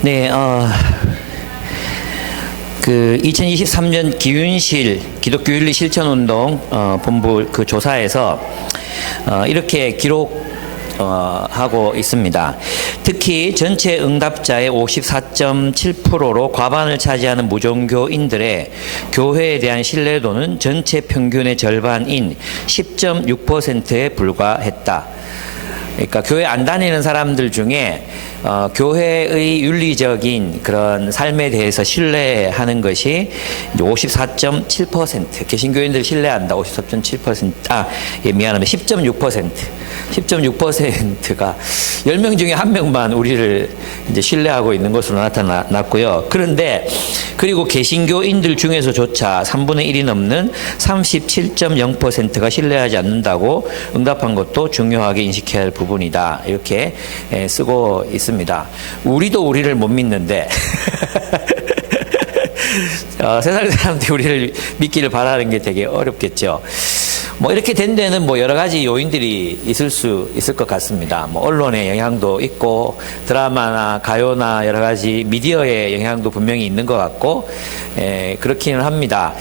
네, 그 2023년 기윤실 기독교 윤리 실천운동 본부 그 조사에서 이렇게 기록하고 있습니다. 특히 전체 응답자의 54.7%로 과반을 차지하는 무종교인들의 교회에 대한 신뢰도는 전체 평균의 절반인 10.6%에 불과했다. 그러니까 교회 안 다니는 사람들 중에 교회의 윤리적인 그런 삶에 대해서 신뢰하는 것이 54.7%, 개신교인들 신뢰한다. 54.7%, 미안합니다. 10.6%가 10명 중에 1명만 우리를 이제 신뢰하고 있는 것으로 나타났고요. 그리고 개신교인들 중에서조차 3분의 1이 넘는 37.0%가 신뢰하지 않는다고 응답한 것도 중요하게 인식해야 할 부분이다. 이렇게 쓰고 있습니다. 우리도 우리를 못 믿는데 세상 사람들이 우리를 믿기를 바라는 게 되게 어렵겠죠. 뭐 이렇게 된 데는 뭐 여러 가지 요인들이 있을 것 같습니다. 뭐 언론의 영향도 있고 드라마나 가요나 여러 가지 미디어의 영향도 분명히 있는 것 같고 그렇기는 합니다.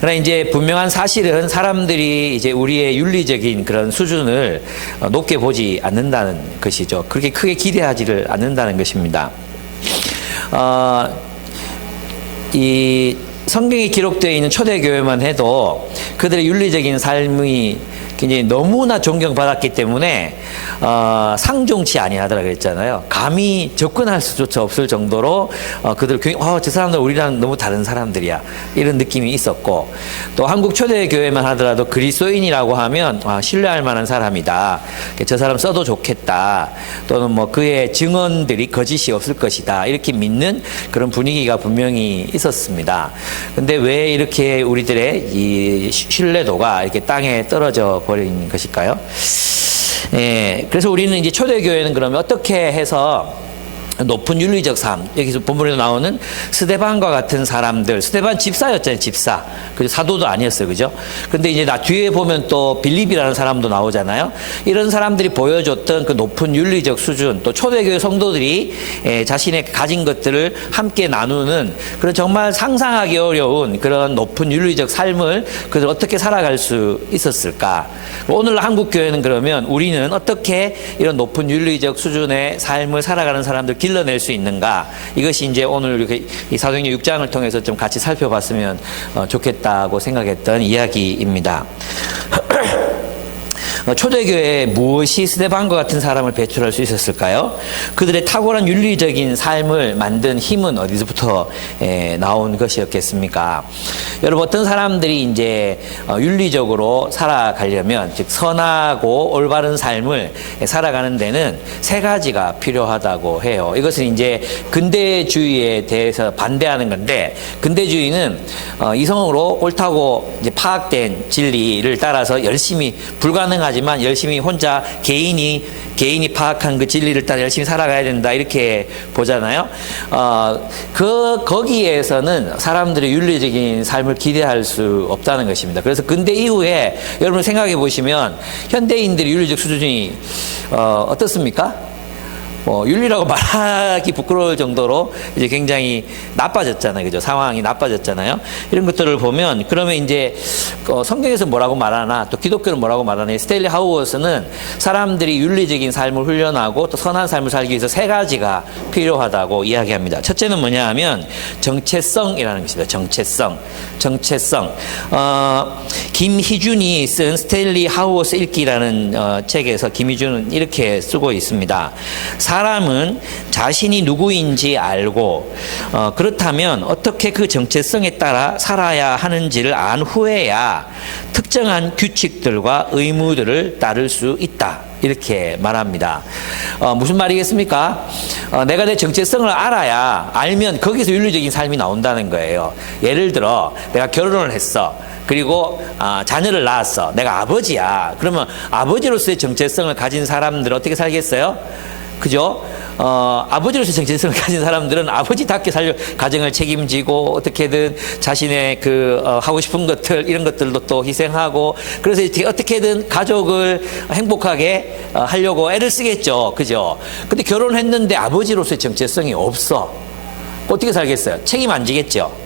그러나 이제 분명한 사실은 사람들이 이제 우리의 윤리적인 그런 수준을 높게 보지 않는다는 것이죠. 그렇게 크게 기대하지를 않는다는 것입니다. 이 성경에 기록되어 있는 초대교회만 해도 그들의 윤리적인 삶이 굉장히 너무나 존경받았기 때문에 상종치 아니하더라 그랬잖아요. 감히 접근할 수조차 없을 정도로 그들 저 사람들 우리랑 너무 다른 사람들이야 이런 느낌이 있었고, 또 한국 초대교회만 하더라도 그리스도인이라고 하면 신뢰할 만한 사람이다, 저 사람 써도 좋겠다, 또는 뭐 그의 증언들이 거짓이 없을 것이다 이렇게 믿는 그런 분위기가 분명히 있었습니다. 근데 왜 이렇게 우리들의 이 신뢰도가 이렇게 땅에 떨어져 버린 것일까요? 그래서 우리는 이제 초대교회는 그러면 어떻게 해서 높은 윤리적 삶, 여기서 본문에도 나오는 스데반과 같은 사람들, 스데반 집사였잖아요, 집사. 사도도 아니었어요, 그죠? 근데 이제 뒤에 보면 또 빌립이라는 사람도 나오잖아요. 이런 사람들이 보여줬던 그 높은 윤리적 수준, 또 초대교회 성도들이 자신의 가진 것들을 함께 나누는 그런 정말 상상하기 어려운 그런 높은 윤리적 삶을 그들 어떻게 살아갈 수 있었을까? 오늘 한국교회는 그러면 우리는 어떻게 이런 높은 윤리적 수준의 삶을 살아가는 사람들 길러낼 수 있는가? 이것이 이제 오늘 이렇게 이 사도행전 6장을 통해서 좀 같이 살펴봤으면 좋겠다고 생각했던 이야기입니다. 초대교회에 무엇이 스데반과 같은 사람을 배출할 수 있었을까요? 그들의 탁월한 윤리적인 삶을 만든 힘은 어디서부터 나온 것이었겠습니까? 여러분, 어떤 사람들이 이제 윤리적으로 살아가려면, 즉 선하고 올바른 삶을 살아가는 데는 세 가지가 필요하다고 해요. 이것은 이제 근대주의에 대해서 반대하는 건데, 근대주의는 이성으로 옳다고 이제 파악된 진리를 따라서 열심히 불가능하지만 열심히 혼자 개인이 파악한 그 진리를 따라 열심히 살아가야 된다 이렇게 보잖아요. 거기에서는 사람들의 윤리적인 삶을 기대할 수 없다는 것입니다. 그래서 근대 이후에 여러분 생각해 보시면 현대인들의 윤리적 수준이 어떻습니까? 윤리라고 말하기 부끄러울 정도로 이제 굉장히 나빠졌잖아요. 그죠? 상황이 나빠졌잖아요. 이런 것들을 보면, 그러면 이제, 성경에서 뭐라고 말하나, 또 기독교는 뭐라고 말하나, 스탠리 하우어스는 사람들이 윤리적인 삶을 훈련하고 또 선한 삶을 살기 위해서 세 가지가 필요하다고 이야기합니다. 첫째는 뭐냐 하면, 정체성이라는 것입니다. 정체성. 김희준이 쓴 스탠리 하우어스 읽기라는 책에서 김희준은 이렇게 쓰고 있습니다. 사람은 자신이 누구인지 알고 그렇다면 어떻게 그 정체성에 따라 살아야 하는지를 안 후에야 특정한 규칙들과 의무들을 따를 수 있다. 이렇게 말합니다. 무슨 말이겠습니까? 내가 내 정체성을 알면 거기서 윤리적인 삶이 나온다는 거예요. 예를 들어 내가 결혼을 했어. 그리고 자녀를 낳았어. 내가 아버지야. 그러면 아버지로서의 정체성을 가진 사람들은 어떻게 살겠어요? 그죠? 아버지로서 정체성을 가진 사람들은 아버지답게 가정을 책임지고 어떻게든 자신의 하고 싶은 것들 이런 것들도 또 희생하고 그래서 어떻게든 가족을 행복하게 하려고 애를 쓰겠죠. 그죠? 근데 결혼했는데 아버지로서의 정체성이 없어. 어떻게 살겠어요? 책임 안 지겠죠.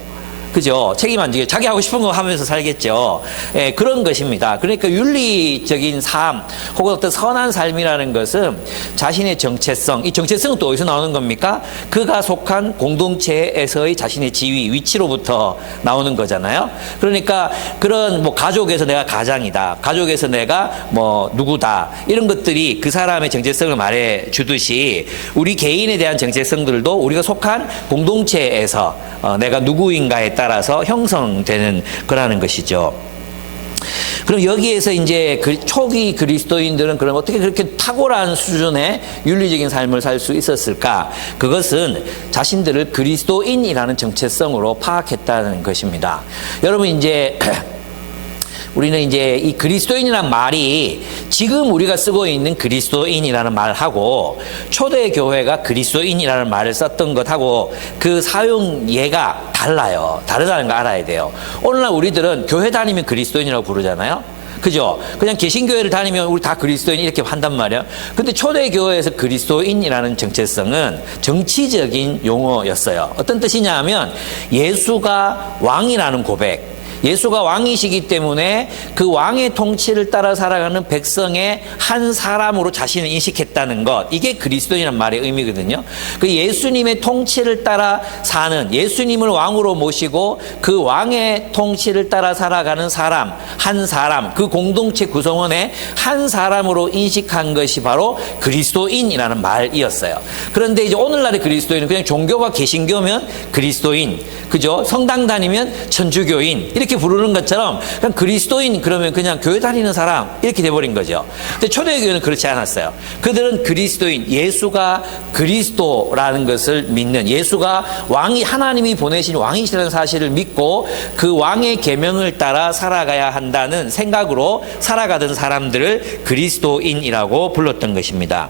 그죠? 책임 안 지게 자기 하고 싶은 거 하면서 살겠죠. 예, 그런 것입니다. 그러니까 윤리적인 삶 혹은 어떤 선한 삶이라는 것은 자신의 정체성, 이 정체성은 또 어디서 나오는 겁니까? 그가 속한 공동체에서의 자신의 지위, 위치로부터 나오는 거잖아요. 그러니까 그런 가족에서 내가 가장이다, 가족에서 내가 누구다 이런 것들이 그 사람의 정체성을 말해 주듯이 우리 개인에 대한 정체성들도 우리가 속한 공동체에서 내가 누구인가에 따라서 형성되는 거라는 것이죠. 그럼 여기에서 이제 초기 그리스도인들은 그럼 어떻게 그렇게 탁월한 수준의 윤리적인 삶을 살 수 있었을까? 그것은 자신들을 그리스도인이라는 정체성으로 파악했다는 것입니다. 여러분 이제 우리는 이제 이 그리스도인이라는 말이 지금 우리가 쓰고 있는 그리스도인이라는 말하고 초대 교회가 그리스도인이라는 말을 썼던 것하고 그 사용 예가 달라요. 다르다는 거 알아야 돼요. 오늘날 우리들은 교회 다니면 그리스도인이라고 부르잖아요. 그죠? 그냥 개신교회를 다니면 우리 다 그리스도인 이렇게 한단 말이야. 근데 초대교회에서 그리스도인이라는 정체성은 정치적인 용어였어요. 어떤 뜻이냐 하면 예수가 왕이라는 고백, 예수가 왕이시기 때문에 그 왕의 통치를 따라 살아가는 백성의 한 사람으로 자신을 인식했다는 것, 이게 그리스도인이라는 말의 의미거든요. 그 예수님의 통치를 따라 사는, 예수님을 왕으로 모시고 그 왕의 통치를 따라 살아가는 사람, 한 사람, 그 공동체 구성원의 한 사람으로 인식한 것이 바로 그리스도인이라는 말이었어요. 그런데 이제 오늘날의 그리스도인은 그냥 종교가 개신교면 그리스도인, 그죠? 성당 다니면 천주교인 이렇게 부르는 것처럼 그냥 그리스도인 그러면 그냥 교회 다니는 사람 이렇게 돼버린 거죠. 근데 초대교회는 그렇지 않았어요. 그들은 그리스도인, 예수가 그리스도라는 것을 믿는, 예수가 왕이, 하나님이 보내신 왕이시라는 사실을 믿고 그 왕의 계명을 따라 살아가야 한다는 생각으로 살아가던 사람들을 그리스도인이라고 불렀던 것입니다.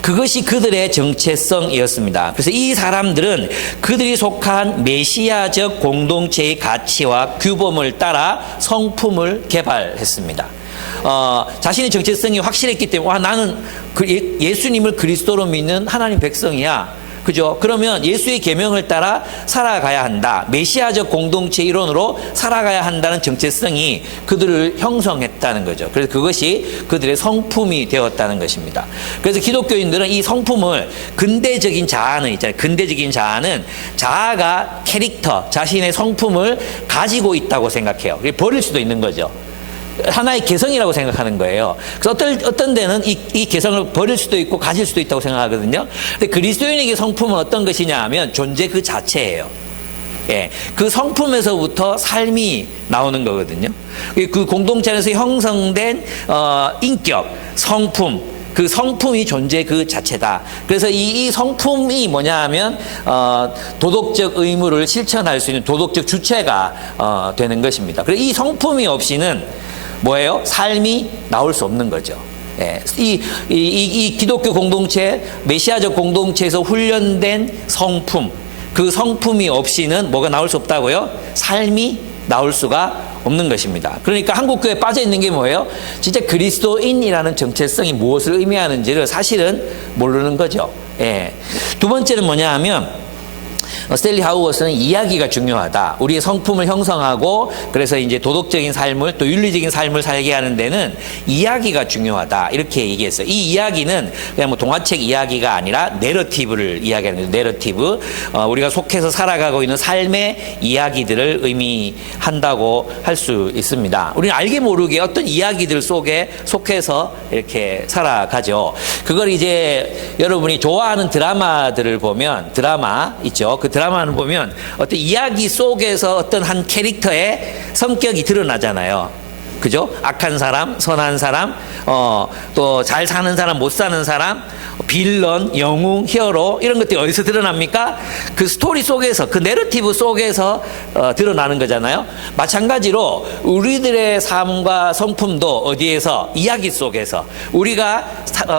그것이 그들의 정체성이었습니다. 그래서 이 사람들은 그들이 속한 메시아적 공동체의 가치와 규범을 따라 성품을 개발했습니다. 자신의 정체성이 확실했기 때문에 나는 예수님을 그리스도로 믿는 하나님 백성이야. 그죠? 그러면 예수의 계명을 따라 살아가야 한다. 메시아적 공동체 이론으로 살아가야 한다는 정체성이 그들을 형성했다는 거죠. 그래서 그것이 그들의 성품이 되었다는 것입니다. 그래서 기독교인들은 이 성품을 근대적인 자아는 있잖아요. 근대적인 자아는 자아가 캐릭터, 자신의 성품을 가지고 있다고 생각해요. 버릴 수도 있는 거죠. 하나의 개성이라고 생각하는 거예요. 그래서 어떤 데는 이 개성을 버릴 수도 있고 가질 수도 있다고 생각하거든요. 근데 그리스도인에게 성품은 어떤 것이냐 하면 존재 그 자체예요. 예, 그 성품에서부터 삶이 나오는 거거든요. 그 공동체 안에서 형성된 인격, 성품, 그 성품이 존재 그 자체다. 그래서 이 성품이 뭐냐 하면 도덕적 의무를 실천할 수 있는 도덕적 주체가 되는 것입니다. 그래서 이 성품이 없이는 뭐예요? 삶이 나올 수 없는 거죠. 예, 이 기독교 공동체, 메시아적 공동체에서 훈련된 성품, 그 성품이 없이는 뭐가 나올 수 없다고요? 삶이 나올 수가 없는 것입니다. 그러니까 한국교회에 빠져 있는 게 뭐예요? 진짜 그리스도인이라는 정체성이 무엇을 의미하는지를 사실은 모르는 거죠. 예. 두 번째는 뭐냐 하면 스탠리 하우어스는 이야기가 중요하다. 우리의 성품을 형성하고 그래서 이제 도덕적인 삶을 또 윤리적인 삶을 살게 하는 데는 이야기가 중요하다. 이렇게 얘기했어요. 이 이야기는 그냥 동화책 이야기가 아니라 내러티브를 이야기하는 거죠. 내러티브. 우리가 속해서 살아가고 있는 삶의 이야기들을 의미한다고 할 수 있습니다. 우리는 알게 모르게 어떤 이야기들 속에 속해서 이렇게 살아가죠. 그걸 이제 여러분이 좋아하는 드라마들을 보면 드라마 있죠. 그 드라마를 보면 어떤 이야기 속에서 어떤 한 캐릭터의 성격이 드러나잖아요. 그죠? 악한 사람, 선한 사람, 또 잘 사는 사람, 못 사는 사람, 빌런, 영웅, 히어로 이런 것들이 어디서 드러납니까? 그 스토리 속에서, 그 내러티브 속에서 드러나는 거잖아요. 마찬가지로 우리들의 삶과 성품도 어디에서? 이야기 속에서 우리가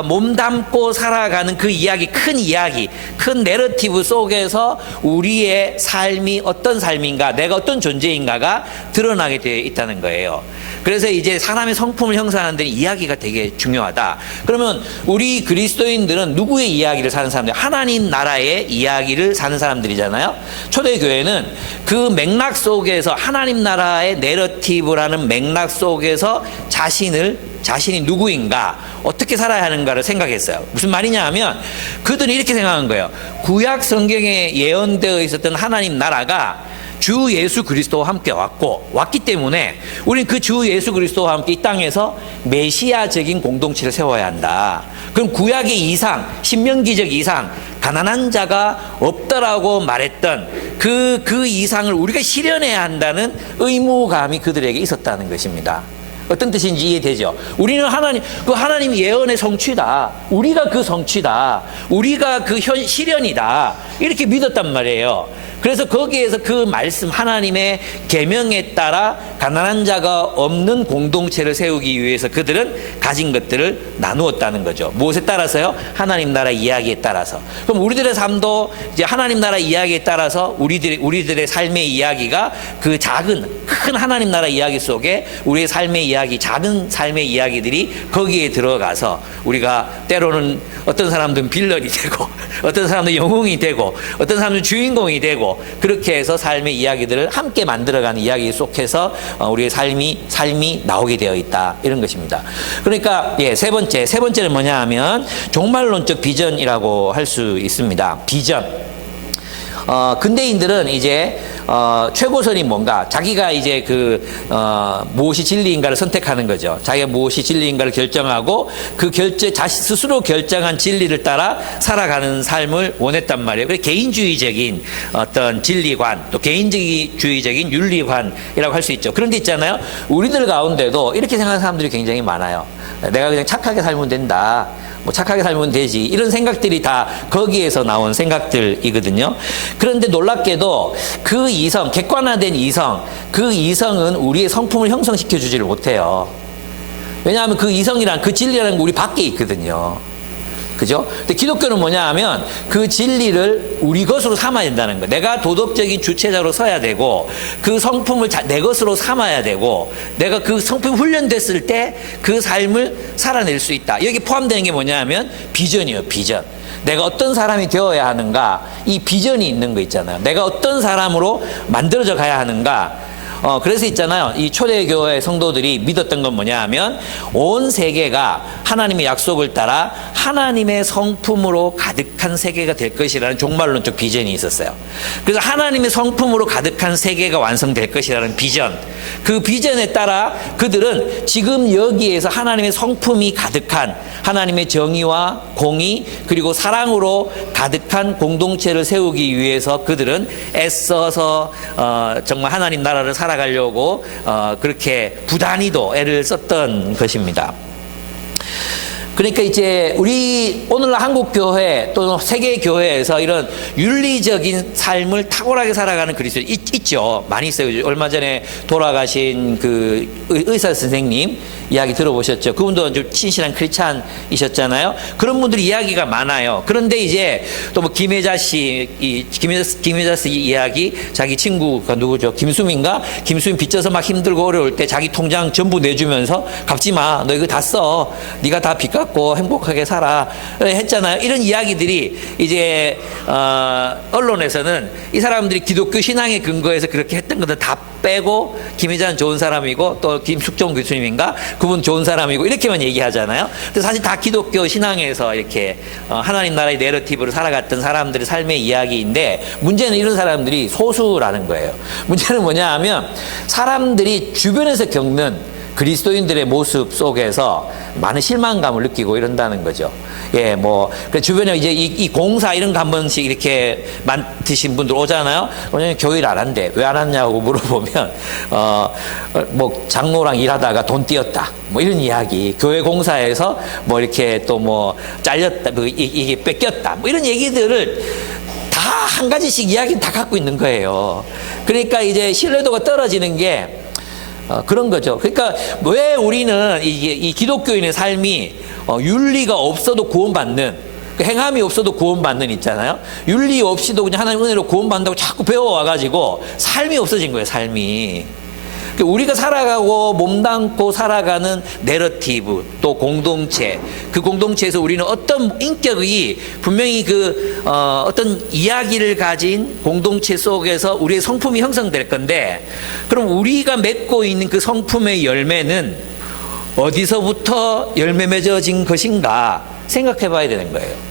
몸담고 살아가는 그 이야기, 큰 내러티브 속에서 우리의 삶이 어떤 삶인가, 내가 어떤 존재인가가 드러나게 되어 있다는 거예요. 그래서 이제 사람의 성품을 형성하는 데 이야기가 되게 중요하다. 그러면 우리 그리스도인들은 누구의 이야기를 사는 사람들? 하나님 나라의 이야기를 사는 사람들이잖아요. 초대교회는 그 맥락 속에서 하나님 나라의 내러티브라는 맥락 속에서 자신이 누구인가, 어떻게 살아야 하는가를 생각했어요. 무슨 말이냐 하면 그들은 이렇게 생각한 거예요. 구약 성경에 예언되어 있었던 하나님 나라가 주 예수 그리스도와 함께 왔기 때문에 우리는 그 주 예수 그리스도와 함께 이 땅에서 메시아적인 공동체를 세워야 한다. 그럼 구약의 이상, 신명기적 이상, 가난한 자가 없다라고 말했던 그 이상을 우리가 실현해야 한다는 의무감이 그들에게 있었다는 것입니다. 어떤 뜻인지 이해되죠? 우리는 하나님 예언의 성취다. 우리가 그 성취다. 우리가 그 실현이다. 이렇게 믿었단 말이에요. 그래서 거기에서 그 말씀, 하나님의 계명에 따라 가난한 자가 없는 공동체를 세우기 위해서 그들은 가진 것들을 나누었다는 거죠. 무엇에 따라서요? 하나님 나라 이야기에 따라서. 그럼 우리들의 삶도 이제 하나님 나라 이야기에 따라서 우리들의 삶의 이야기가 그 큰 하나님 나라 이야기 속에 우리의 삶의 이야기, 작은 삶의 이야기들이 거기에 들어가서 우리가 때로는 어떤 사람들은 빌런이 되고 어떤 사람들은 영웅이 되고 어떤 사람들은 주인공이 되고 그렇게 해서 삶의 이야기들을 함께 만들어가는 이야기 속에서 우리의 삶이 나오게 되어 있다. 이런 것입니다. 그러니까 세 번째는 뭐냐 하면 종말론적 비전이라고 할 수 있습니다. 비전. 근대인들은 이제 최고선이 뭔가, 자기가 이제 무엇이 진리인가를 선택하는 거죠. 자기가 무엇이 진리인가를 결정하고 스스로 결정한 진리를 따라 살아가는 삶을 원했단 말이에요. 그래서 개인주의적인 어떤 진리관, 또 개인주의적인 윤리관이라고 할 수 있죠. 그런데 있잖아요. 우리들 가운데도 이렇게 생각하는 사람들이 굉장히 많아요. 내가 그냥 착하게 살면 된다. 착하게 살면 되지. 이런 생각들이 다 거기에서 나온 생각들이거든요. 그런데 놀랍게도 그 이성, 객관화된 이성, 그 이성은 우리의 성품을 형성시켜 주지를 못해요. 왜냐하면 그 이성이란, 그 진리라는 게 우리 밖에 있거든요. 그죠? 근데 기독교는 뭐냐 하면 그 진리를 우리 것으로 삼아야 된다는 거예요. 내가 도덕적인 주체자로 서야 되고 그 성품을 내 것으로 삼아야 되고 내가 그 성품이 훈련됐을 때 그 삶을 살아낼 수 있다. 여기 포함되는 게 뭐냐 하면 비전이에요. 비전. 내가 어떤 사람이 되어야 하는가, 이 비전이 있는 거 있잖아요. 내가 어떤 사람으로 만들어져 가야 하는가. 그래서 있잖아요. 이 초대교회 성도들이 믿었던 건 뭐냐 하면 온 세계가 하나님의 약속을 따라 하나님의 성품으로 가득한 세계가 될 것이라는 종말론적 비전이 있었어요. 그래서 하나님의 성품으로 가득한 세계가 완성될 것이라는 비전, 그 비전에 따라 그들은 지금 여기에서 하나님의 성품이 가득한 하나님의 정의와 공의 그리고 사랑으로 가득한 공동체를 세우기 위해서 그들은 애써서 정말 하나님 나라를 살아가려고 그렇게 부단히도 애를 썼던 것입니다. 그러니까 이제 우리 오늘날 한국 교회 또는 세계 교회에서 이런 윤리적인 삶을 탁월하게 살아가는 그리스도인 있죠. 많이 있어요. 얼마 전에 돌아가신 그 의사 선생님 이야기 들어보셨죠? 그분도 좀 신실한 크리스찬이셨잖아요. 그런 분들이 이야기가 많아요. 그런데 이제 또 뭐 김혜자 씨 이야기, 자기 친구가 누구죠? 김수민인가? 김수민 빚져서 막 힘들고 어려울 때 자기 통장 전부 내주면서 갚지 마. 너 이거 다 써. 네가 다 빚 갚고 행복하게 살아. 했잖아요. 이런 이야기들이 이제 언론에서는 이 사람들이 기독교 신앙에 근거해서 그렇게 했던 것들 다 빼고 김혜자는 좋은 사람이고 또 김숙종 교수님인가? 그분 좋은 사람이고 이렇게만 얘기하잖아요. 근데 사실 다 기독교 신앙에서 이렇게 하나님 나라의 내러티브를 살아갔던 사람들의 삶의 이야기인데 문제는 이런 사람들이 소수라는 거예요. 문제는 뭐냐 하면 사람들이 주변에서 겪는 그리스도인들의 모습 속에서 많은 실망감을 느끼고 이런다는 거죠. 예, 뭐, 주변에 이제 이 공사 이런 거 한 번씩 이렇게 맡으신 분들 오잖아요. 왜냐면 교회를 안 한대. 왜 안 왔냐고 물어보면, 뭐, 장로랑 일하다가 돈 띄었다. 뭐 이런 이야기. 교회 공사에서 뭐 이렇게 또 뭐 잘렸다. 이게 뺏겼다. 뭐 이런 얘기들을 다 한 가지씩 이야기는 다 갖고 있는 거예요. 그러니까 이제 신뢰도가 떨어지는 게 그런 거죠. 그러니까 왜 우리는 이 기독교인의 삶이 윤리가 없어도 구원받는, 행함이 없어도 구원받는 있잖아요. 윤리 없이도 그냥 하나님 은혜로 구원받는다고 자꾸 배워와가지고 삶이 없어진 거예요. 삶이. 우리가 살아가고 몸담고 살아가는 내러티브, 또 공동체, 그 공동체에서 우리는 어떤 인격이 분명히 어떤 이야기를 가진 공동체 속에서 우리의 성품이 형성될 건데, 그럼 우리가 맺고 있는 그 성품의 열매는 어디서부터 열매 맺어진 것인가 생각해 봐야 되는 거예요.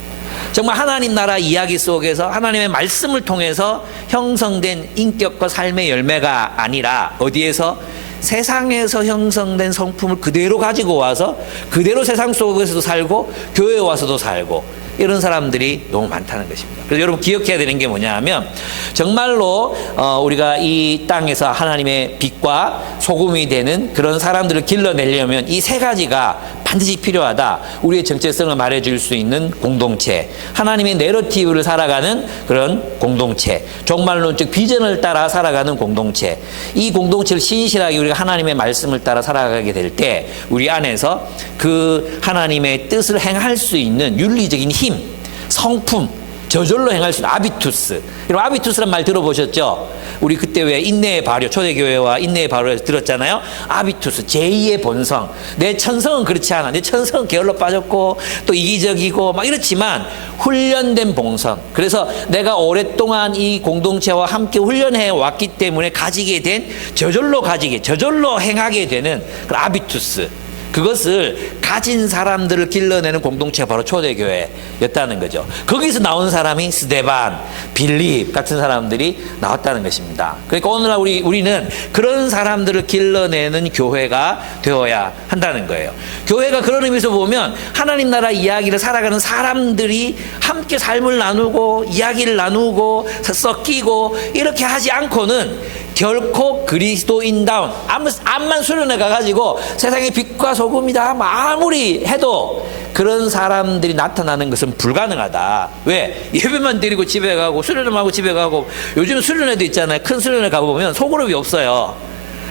정말 하나님 나라 이야기 속에서 하나님의 말씀을 통해서 형성된 인격과 삶의 열매가 아니라 어디에서? 세상에서 형성된 성품을 그대로 가지고 와서 그대로 세상 속에서도 살고 교회에 와서도 살고 이런 사람들이 너무 많다는 것입니다. 그래서 여러분 기억해야 되는 게 뭐냐 하면 정말로 우리가 이 땅에서 하나님의 빛과 소금이 되는 그런 사람들을 길러내려면 이 세 가지가 반드시 필요하다. 우리의 정체성을 말해줄 수 있는 공동체, 하나님의 내러티브를 살아가는 그런 공동체, 종말론적 비전을 따라 살아가는 공동체, 이 공동체를 신실하게 우리가 하나님의 말씀을 따라 살아가게 될 때 우리 안에서 그 하나님의 뜻을 행할 수 있는 윤리적인 힘, 성품, 저절로 행할 수 있는 아비투스. 여러분 아비투스란 말 들어보셨죠? 우리 그때 왜 인내의 발효, 초대교회와 인내의 발효에서 들었잖아요. 아비투스, 제2의 본성. 내 천성은 그렇지 않아. 내 천성은 게을러 빠졌고 또 이기적이고 막 이렇지만 훈련된 본성. 그래서 내가 오랫동안 이 공동체와 함께 훈련해 왔기 때문에 가지게 된 저절로 행하게 되는 그 아비투스. 그것을 가진 사람들을 길러내는 공동체가 바로 초대교회였다는 거죠. 거기서 나온 사람이 스데반, 빌립 같은 사람들이 나왔다는 것입니다. 그러니까 오늘날 우리는 그런 사람들을 길러내는 교회가 되어야 한다는 거예요. 교회가 그런 의미에서 보면 하나님 나라 이야기를 살아가는 사람들이 함께 삶을 나누고 이야기를 나누고 섞이고 이렇게 하지 않고는 결코 그리스도인다운 암만 수련회 가가지고 세상의 빛과 소금이다 아무리 해도 그런 사람들이 나타나는 것은 불가능하다. 왜? 예배만 드리고 집에 가고 수련회만 하고 집에 가고, 요즘 수련회도 있잖아요. 큰 수련회 가보면 소그룹이 없어요.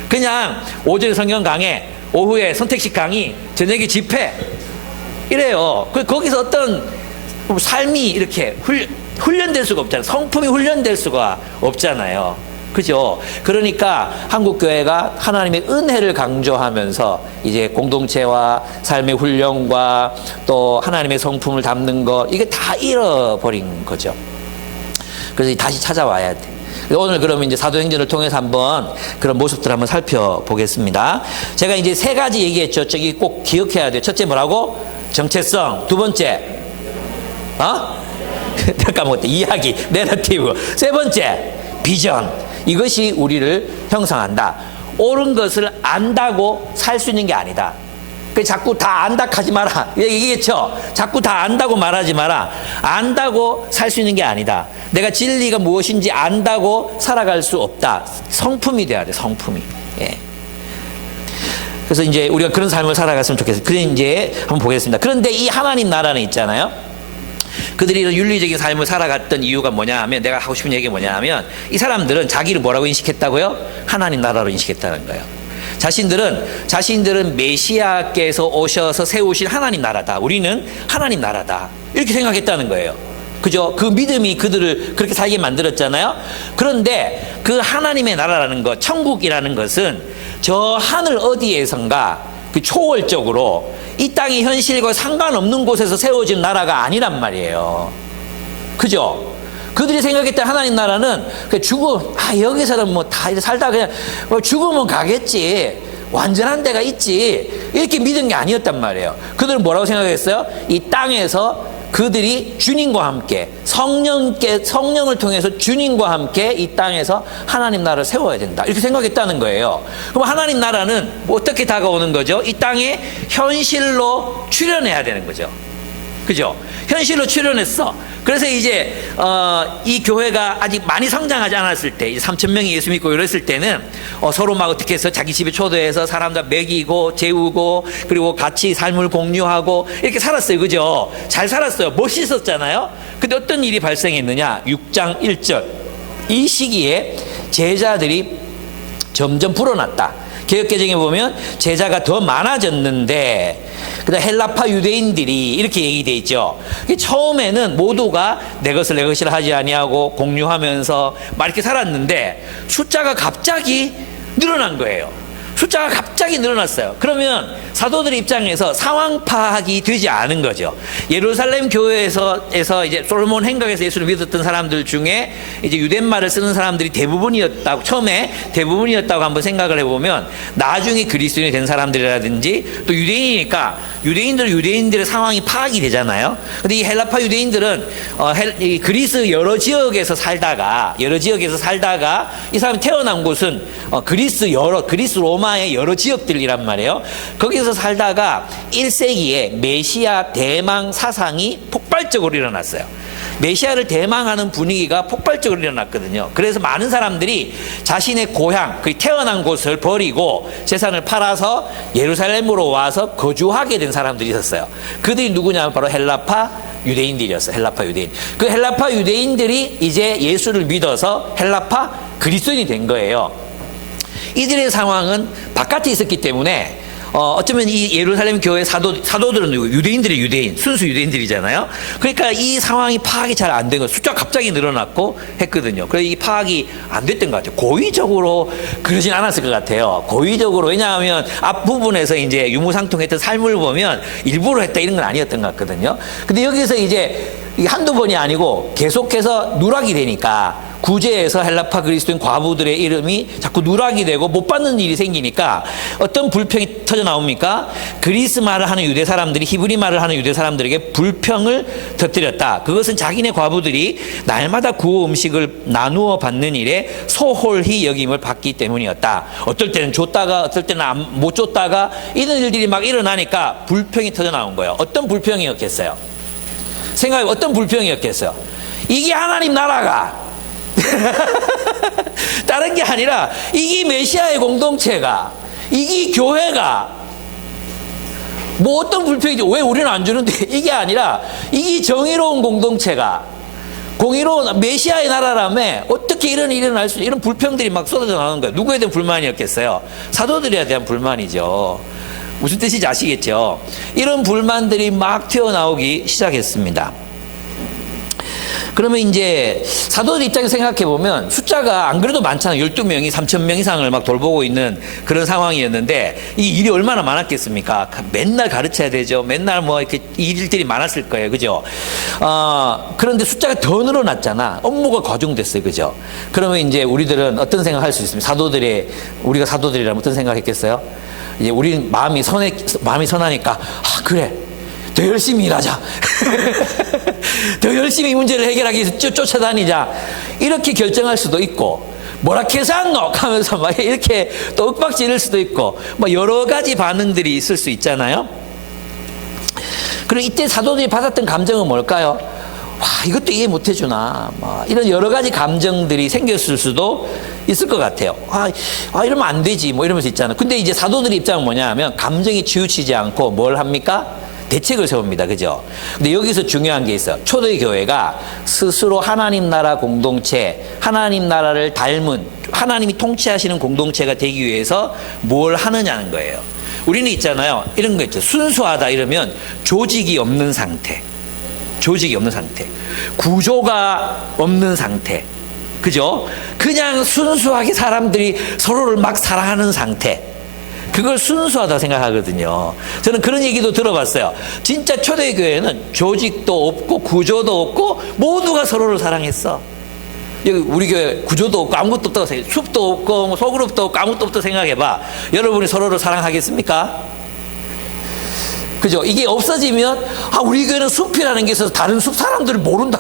그냥 오전에 성경 강해, 오후에 선택식 강의, 저녁에 집회 이래요. 거기서 어떤 삶이 이렇게 훈련될 수가 없잖아요. 성품이 훈련될 수가 없잖아요. 그죠? 그러니까 한국교회가 하나님의 은혜를 강조하면서 이제 공동체와 삶의 훈련과 또 하나님의 성품을 담는 것, 이게 다 잃어버린 거죠. 그래서 다시 찾아와야 돼. 오늘 그러면 이제 사도행전을 통해서 한번 그런 모습들을 한번 살펴보겠습니다. 제가 이제 세 가지 얘기했죠. 저기 꼭 기억해야 돼요. 첫째 뭐라고? 정체성. 두 번째, 내가 까먹었다. 이야기, 내러티브. 세 번째, 비전. 이것이 우리를 형성한다. 옳은 것을 안다고 살 수 있는 게 아니다. 자꾸 다 안다 하지 마라. 얘기했죠? 자꾸 다 안다고 말하지 마라. 안다고 살 수 있는 게 아니다. 내가 진리가 무엇인지 안다고 살아갈 수 없다. 성품이 돼야 돼, 성품이. 예. 그래서 이제 우리가 그런 삶을 살아갔으면 좋겠어요. 그래 이제 한번 보겠습니다. 그런데 이 하나님 나라는 있잖아요. 그들이 이런 윤리적인 삶을 살아갔던 이유가 뭐냐 하면, 내가 하고 싶은 얘기가 뭐냐 하면, 이 사람들은 자기를 뭐라고 인식했다고요? 하나님 나라로 인식했다는 거예요. 자신들은 메시아께서 오셔서 세우신 하나님 나라다. 우리는 하나님 나라다. 이렇게 생각했다는 거예요. 그죠? 그 믿음이 그들을 그렇게 살게 만들었잖아요. 그런데 그 하나님의 나라라는 것, 천국이라는 것은 저 하늘 어디에선가 그 초월적으로 이 땅의 현실과 상관없는 곳에서 세워진 나라가 아니란 말이에요. 그죠? 그들이 생각했던 하나님 나라는 여기서는 뭐 다 살다 그냥 죽으면 가겠지, 완전한 데가 있지, 이렇게 믿은 게 아니었단 말이에요. 그들은 뭐라고 생각했어요? 이 땅에서 그들이 주님과 함께 성령을 통해서 주님과 함께 이 땅에서 하나님 나라를 세워야 된다. 이렇게 생각했다는 거예요. 그럼 하나님 나라는 어떻게 다가오는 거죠? 이 땅에 현실로 출현해야 되는 거죠. 그죠? 현실로 출현했어. 그래서 이제 이 교회가 아직 많이 성장하지 않았을 때, 3,000명이 예수 믿고 이랬을 때는 서로 막 어떻게 해서 자기 집에 초대해서 사람들 먹이고 재우고 그리고 같이 삶을 공유하고 이렇게 살았어요. 그죠? 잘 살았어요. 멋있었잖아요. 근데 어떤 일이 발생했느냐? 6장 1절. 이 시기에 제자들이 점점 불어났다. 개역개정에 보면 제자가 더 많아졌는데, 그다음 헬라파 유대인들이 이렇게 얘기돼 있죠. 처음에는 모두가 내 것을 내 것이라 하지 아니하고 공유하면서 막 이렇게 살았는데 숫자가 갑자기 늘어난 거예요. 숫자가 갑자기 늘어났어요. 그러면 사도들의 입장에서 상황 파악이 되지 않은 거죠. 예루살렘 교회에서 이제 솔로몬 행각에서 예수를 믿었던 사람들 중에 이제 유대말을 쓰는 사람들이 대부분이었다고, 처음에 대부분이었다고 한번 생각을 해보면 나중에 그리스도인이 된 사람들이라든지 또 유대인이니까 유대인들의 상황이 파악이 되잖아요. 근데 이 헬라파 유대인들은 이 그리스 여러 지역에서 살다가 이 사람이 태어난 곳은 그리스 로마의 여러 지역들이란 말이에요. 거기서 살다가 1세기에 메시아 대망 사상이 폭발적으로 일어났어요. 메시아를 대망하는 분위기가 폭발적으로 일어났거든요. 그래서 많은 사람들이 자신의 고향, 그 태어난 곳을 버리고 재산을 팔아서 예루살렘으로 와서 거주하게 된 사람들이 있었어요. 그들이 누구냐면 바로 헬라파 유대인들이었어요. 헬라파 유대인. 그 헬라파 유대인들이 이제 예수를 믿어서 헬라파 그리스도인이 된 거예요. 이들의 상황은 바깥에 있었기 때문에 어쩌면 이 예루살렘 교회 사도들은 유대인들의 유대인, 순수 유대인들이잖아요. 그러니까 이 상황이 파악이 잘 안 된 거예요. 숫자가 갑자기 늘어났고 했거든요. 그래서 이 파악이 안 됐던 것 같아요. 고의적으로 그러진 않았을 것 같아요. 고의적으로. 왜냐하면 앞부분에서 이제 유무상통했던 삶을 보면 일부러 했다 이런 건 아니었던 것 같거든요. 근데 여기서 이제 한두 번이 아니고 계속해서 누락이 되니까 구제에서 헬라파 그리스도인 과부들의 이름이 자꾸 누락이 되고 못 받는 일이 생기니까 어떤 불평이 터져 나옵니까? 그리스 말을 하는 유대 사람들이 히브리 말을 하는 유대 사람들에게 불평을 터뜨렸다. 그것은 자기네 과부들이 날마다 구워 음식을 나누어 받는 일에 소홀히 여김을 받기 때문이었다. 어떨 때는 줬다가 어떨 때는 못 줬다가 이런 일들이 막 일어나니까 불평이 터져 나온 거예요. 어떤 불평이었겠어요? 생각해, 어떤 불평이었겠어요? 이게 하나님 나라가 다른 게 아니라 이게 메시아의 공동체가, 이게 교회가 뭐 어떤 불평이지 왜 우리는 안 주는데, 이게 아니라 이게 정의로운 공동체가, 공의로운 메시아의 나라라며 어떻게 이런 일이 일어날 수, 이런 불평들이 막 쏟아져 나오는 거예요. 누구에 대한 불만이었겠어요? 사도들에 대한 불만이죠. 무슨 뜻인지 아시겠죠? 이런 불만들이 막 튀어나오기 시작했습니다. 그러면 이제 사도들 입장에서 생각해 보면 숫자가 안 그래도 많잖아요. 12명이 3,000명 이상을 막 돌보고 있는 그런 상황이었는데 이 일이 얼마나 많았겠습니까? 맨날 가르쳐야 되죠. 맨날 뭐 이렇게 일들이 많았을 거예요. 그죠? 그런데 숫자가 더 늘어났잖아. 업무가 과중됐어요. 그죠? 그러면 이제 우리들은 어떤 생각할 수 있습니까? 우리가 사도들이라면 어떤 생각했겠어요? 이제 우리는 마음이 선하니까, 그래. 더 열심히 일하자. 더 열심히 이 문제를 해결하기 위해서 쫓아다니자. 이렇게 결정할 수도 있고, 뭐라 해서 안 넣어? 하면서 막 이렇게 또 윽박지를 수도 있고, 뭐 여러 가지 반응들이 있을 수 있잖아요. 그리고 이때 사도들이 받았던 감정은 뭘까요? 와, 이것도 이해 못 해주나. 뭐 이런 여러 가지 감정들이 생겼을 수도 있을 것 같아요. 이러면 안 되지. 뭐 이러면서 있잖아요. 근데 이제 사도들의 입장은 뭐냐 하면 감정이 치우치지 않고 뭘 합니까? 대책을 세웁니다. 그죠? 근데 여기서 중요한 게 있어요. 초대교회가 스스로 하나님 나라 공동체, 하나님 나라를 닮은, 하나님이 통치하시는 공동체가 되기 위해서 뭘 하느냐는 거예요. 우리는 있잖아요. 이런 거 있죠. 순수하다 이러면 조직이 없는 상태. 조직이 없는 상태. 구조가 없는 상태. 그죠? 그냥 순수하게 사람들이 서로를 막 사랑하는 상태. 그걸 순수하다고 생각하거든요. 저는 그런 얘기도 들어봤어요. 진짜 초대교회는 조직도 없고 구조도 없고 모두가 서로를 사랑했어. 여기 우리 교회 구조도 없고 아무것도 없다고 생각해. 숲도 없고 뭐 소그룹도 없고 아무것도 없다고 생각해봐. 여러분이 서로를 사랑하겠습니까? 그죠? 이게 없어지면 우리 교회는 숲이라는 게 있어서 다른 숲 사람들을 모른다.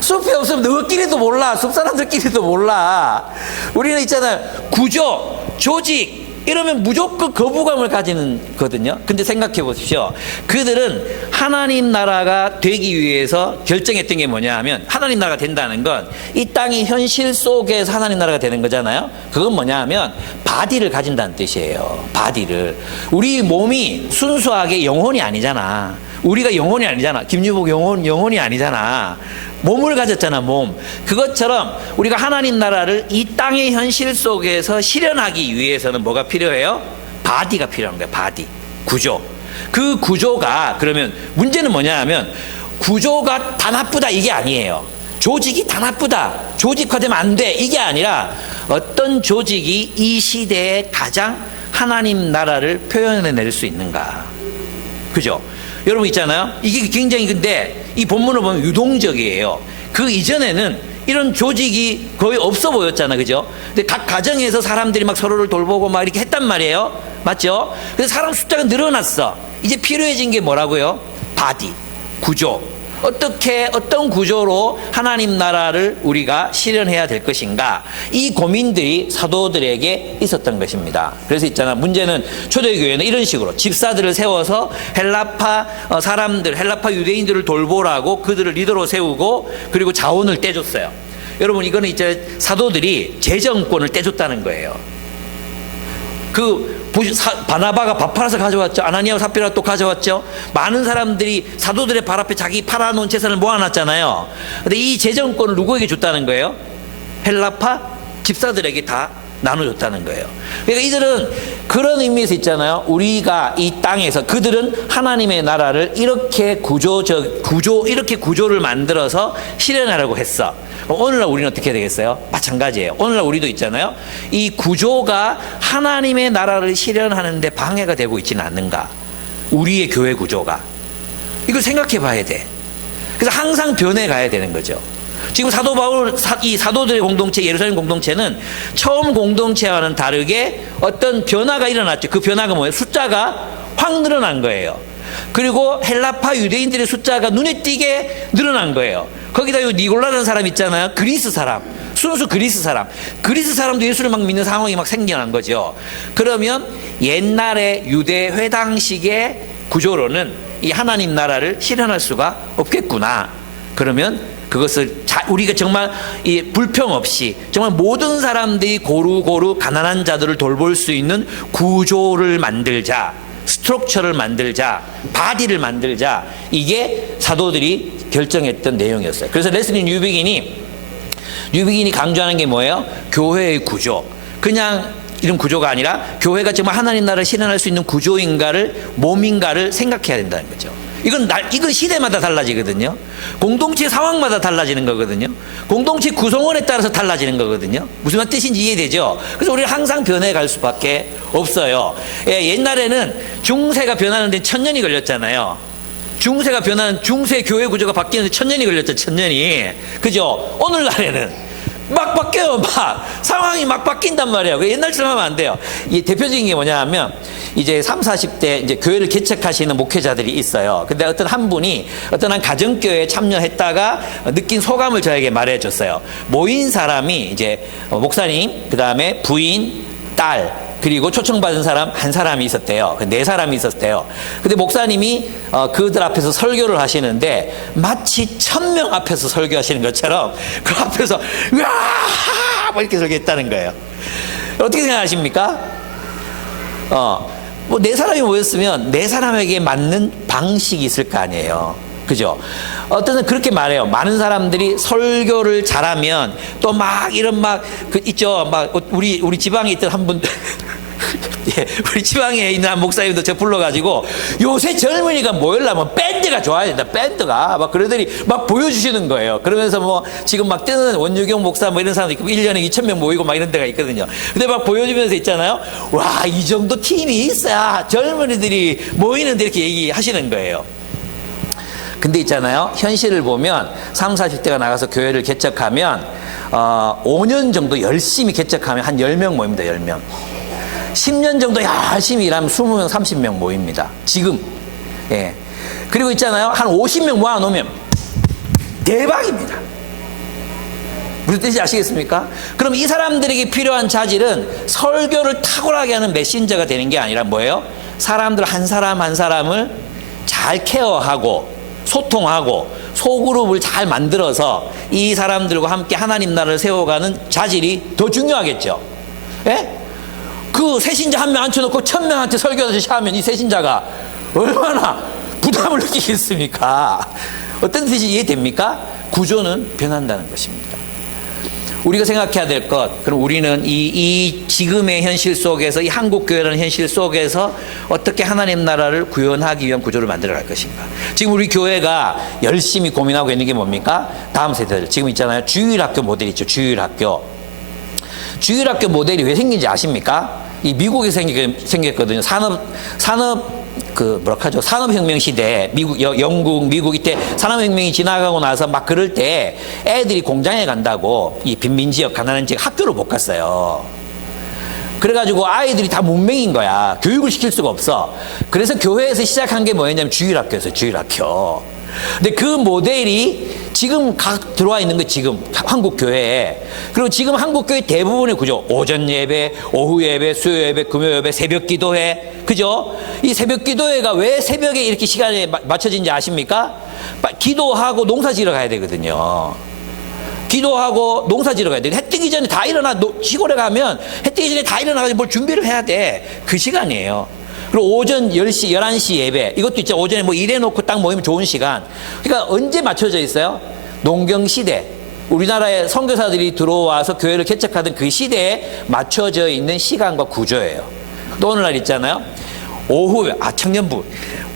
숲이 없으면 너희끼리도 몰라. 숲 사람들끼리도 몰라. 우리는 있잖아요. 구조, 조직 이러면 무조건 거부감을 가지는 거든요. 근데 생각해 보십시오. 그들은 하나님 나라가 되기 위해서 결정했던 게 뭐냐 하면, 하나님 나라가 된다는 건 이 땅이 현실 속에서 하나님 나라가 되는 거잖아요. 그건 뭐냐 하면 바디를 가진다는 뜻이에요. 바디를. 우리 몸이 순수하게 영혼이 아니잖아. 우리가 영혼이 아니잖아. 김유복 영혼이 아니잖아. 몸을 가졌잖아, 몸. 그것처럼 우리가 하나님 나라를 이 땅의 현실 속에서 실현하기 위해서는 뭐가 필요해요? 바디가 필요한 거예요. 바디. 구조. 그 구조가, 그러면 문제는 뭐냐 하면 구조가 다 나쁘다 이게 아니에요. 조직이 다 나쁘다, 조직화되면 안 돼 이게 아니라 어떤 조직이 이 시대에 가장 하나님 나라를 표현해낼 수 있는가. 그죠? 여러분 있잖아요. 이게 굉장히, 근데 이 본문을 보면 유동적이에요. 그 이전에는 이런 조직이 거의 없어 보였잖아. 그죠? 근데 각 가정에서 사람들이 막 서로를 돌보고 막 이렇게 했단 말이에요. 맞죠? 그래서 사람 숫자가 늘어났어. 이제 필요해진 게 뭐라고요? 바디, 구조. 어떻게, 어떤 구조로 하나님 나라를 우리가 실현해야 될 것인가. 이 고민들이 사도들에게 있었던 것입니다. 그래서 있잖아. 문제는 초대교회는 이런 식으로 집사들을 세워서 헬라파 사람들, 헬라파 유대인들을 돌보라고 그들을 리더로 세우고 그리고 자원을 떼줬어요. 여러분, 이거는 이제 사도들이 재정권을 떼줬다는 거예요. 바나바가 밥 팔아서 가져왔죠. 아나니아와 삽비라가 또 가져왔죠. 많은 사람들이 사도들의 발 앞에 자기 팔아놓은 재산을 모아놨잖아요. 근데 이 재정권을 누구에게 줬다는 거예요? 헬라파 집사들에게 다 나눠줬다는 거예요. 그러니까 이들은 그런 의미에서 있잖아요. 우리가 이 땅에서 그들은 하나님의 나라를 이렇게 이렇게 구조를 만들어서 실현하려고 했어. 오늘날 우리는 어떻게 되겠어요? 마찬가지예요. 오늘날 우리도 있잖아요. 이 구조가 하나님의 나라를 실현하는데 방해가 되고 있지는 않는가? 우리의 교회 구조가. 이걸 생각해 봐야 돼. 그래서 항상 변해가야 되는 거죠. 지금 사도 바울, 이 사도들의 공동체, 예루살렘 공동체는 처음 공동체와는 다르게 어떤 변화가 일어났죠. 그 변화가 뭐예요? 숫자가 확 늘어난 거예요. 그리고 헬라파 유대인들의 숫자가 눈에 띄게 늘어난 거예요. 거기다 이 니골라라는 사람 있잖아요. 그리스 사람. 순수 그리스 사람. 그리스 사람도 예수를 막 믿는 상황이 막 생겨난 거죠. 그러면 옛날의 유대 회당식의 구조로는 이 하나님 나라를 실현할 수가 없겠구나. 그러면 그것을 우리가 정말 이 불평 없이 정말 모든 사람들이 고루고루 가난한 자들을 돌볼 수 있는 구조를 만들자. 스트럭처를 만들자, 바디를 만들자. 이게 사도들이 결정했던 내용이었어요. 그래서 레슬리 뉴비긴이 강조하는 게 뭐예요? 교회의 구조. 그냥 이런 구조가 아니라 교회가 정말 하나님 나라를 실현할 수 있는 구조인가를, 몸인가를 생각해야 된다는 거죠. 이건 시대마다 달라지거든요. 공동체 상황마다 달라지는 거거든요. 공동체 구성원에 따라서 달라지는 거거든요. 무슨 뜻인지 이해되죠? 그래서 우리는 항상 변해갈 수밖에 없어요. 옛날에는 중세가 변하는데 1000년이 걸렸잖아요. 중세 교회 구조가 바뀌는데 1000년이 걸렸죠. 1000년이. 그죠? 오늘날에는 막 바뀌어요. 상황이 막 바뀐단 말이에요. 옛날처럼 하면 안 돼요. 이 대표적인 게 뭐냐 하면 이제 30, 40대 이제 교회를 개척하시는 목회자들이 있어요. 근데 어떤 한 분이 어떤 한 가정교회에 참여했다가 느낀 소감을 저에게 말해줬어요. 모인 사람이 이제 목사님, 그 다음에 부인, 딸, 그리고 초청받은 사람 한 사람이 있었대요. 4사람이 있었대요. 근데 목사님이 그들 앞에서 설교를 하시는데 마치 1000명 앞에서 설교하시는 것처럼 그 앞에서 으아! 뭐 이렇게 설교했다는 거예요. 어떻게 생각하십니까? 뭐 4사람이 모였으면 4사람에게 맞는 방식이 있을 거 아니에요. 그죠? 어떤 그렇게 말해요. 많은 사람들이 설교를 잘하면 또 막 이런 있죠. 우리 지방에 있던 한 분 예, 우리 지방에 있는 한 목사님도 저 불러가지고 요새 젊은이가 모이려면 밴드가 좋아야 된다. 밴드가 막 그러더니 막 보여주시는 거예요. 그러면서 뭐 지금 막 뜨는 원유경 목사 뭐 이런 사람도 있고 1년에 2000명 모이고 막 이런 데가 있거든요. 근데 막 보여주면서 있잖아요. 와, 이 정도 팀이 있어야 젊은이들이 모이는데 이렇게 얘기하시는 거예요. 근데 있잖아요. 현실을 보면 30, 40대가 나가서 교회를 개척하면 5년 정도 열심히 개척하면 한 10명 모입니다. 10명. 10년 정도 열심히 일하면 20명, 30명 모입니다. 지금. 예. 그리고 있잖아요. 한 50명 모아놓으면 대박입니다. 무슨 뜻인지 아시겠습니까? 그럼 이 사람들에게 필요한 자질은 설교를 탁월하게 하는 메신저가 되는 게 아니라 뭐예요? 사람들 한 사람 한 사람을 잘 케어하고 소통하고 소그룹을 잘 만들어서 이 사람들과 함께 하나님 나라를 세워가는 자질이 더 중요하겠죠. 예? 그 새신자 한 명 앉혀놓고 1000명한테 설교하듯이 하면 이 새신자가 얼마나 부담을 느끼겠습니까? 어떤 뜻이 이해됩니까? 구조는 변한다는 것입니다. 우리가 생각해야 될 것, 그럼 우리는 이 지금의 현실 속에서, 이 한국교회라는 현실 속에서 어떻게 하나님 나라를 구현하기 위한 구조를 만들어 갈 것인가. 지금 우리 교회가 열심히 고민하고 있는 게 뭡니까? 다음 세대들. 지금 있잖아요. 주일학교 모델 있죠. 주일학교. 주일학교 모델이 왜 생긴지 아십니까? 이 미국에 생겼거든요. 산업혁명 시대, 영국, 미국 이때 산업혁명이 지나가고 나서 막 그럴 때 애들이 공장에 간다고 이 빈민지역, 가난한 지역 학교를 못 갔어요. 그래가지고 아이들이 다 문맹인 거야. 교육을 시킬 수가 없어. 그래서 교회에서 시작한 게 뭐였냐면 주일학교였어요. 주일학교. 근데 그 모델이 지금 들어와 있는 거 지금 한국 교회에. 그리고 지금 한국 교회 대부분의 구조, 오전 예배, 오후 예배, 수요 예배, 금요 예배, 새벽 기도회, 그죠? 이 새벽 기도회가 왜 새벽에 이렇게 시간에 맞춰진지 아십니까? 기도하고 농사 지러 가야 되거든요. 기도하고 농사 지러 가야 돼. 해 뜨기 전에 다 일어나. 시골에 가면 해 뜨기 전에 다 일어나가지고 뭘 준비를 해야 돼. 그 시간이에요. 그리고 오전 10시, 11시 예배. 이것도 있죠. 오전에 뭐 일해놓고 딱 모이면 좋은 시간. 그러니까 언제 맞춰져 있어요? 농경시대. 우리나라에 선교사들이 들어와서 교회를 개척하던 그 시대에 맞춰져 있는 시간과 구조예요. 또 오늘날 있잖아요. 오후, 청년부.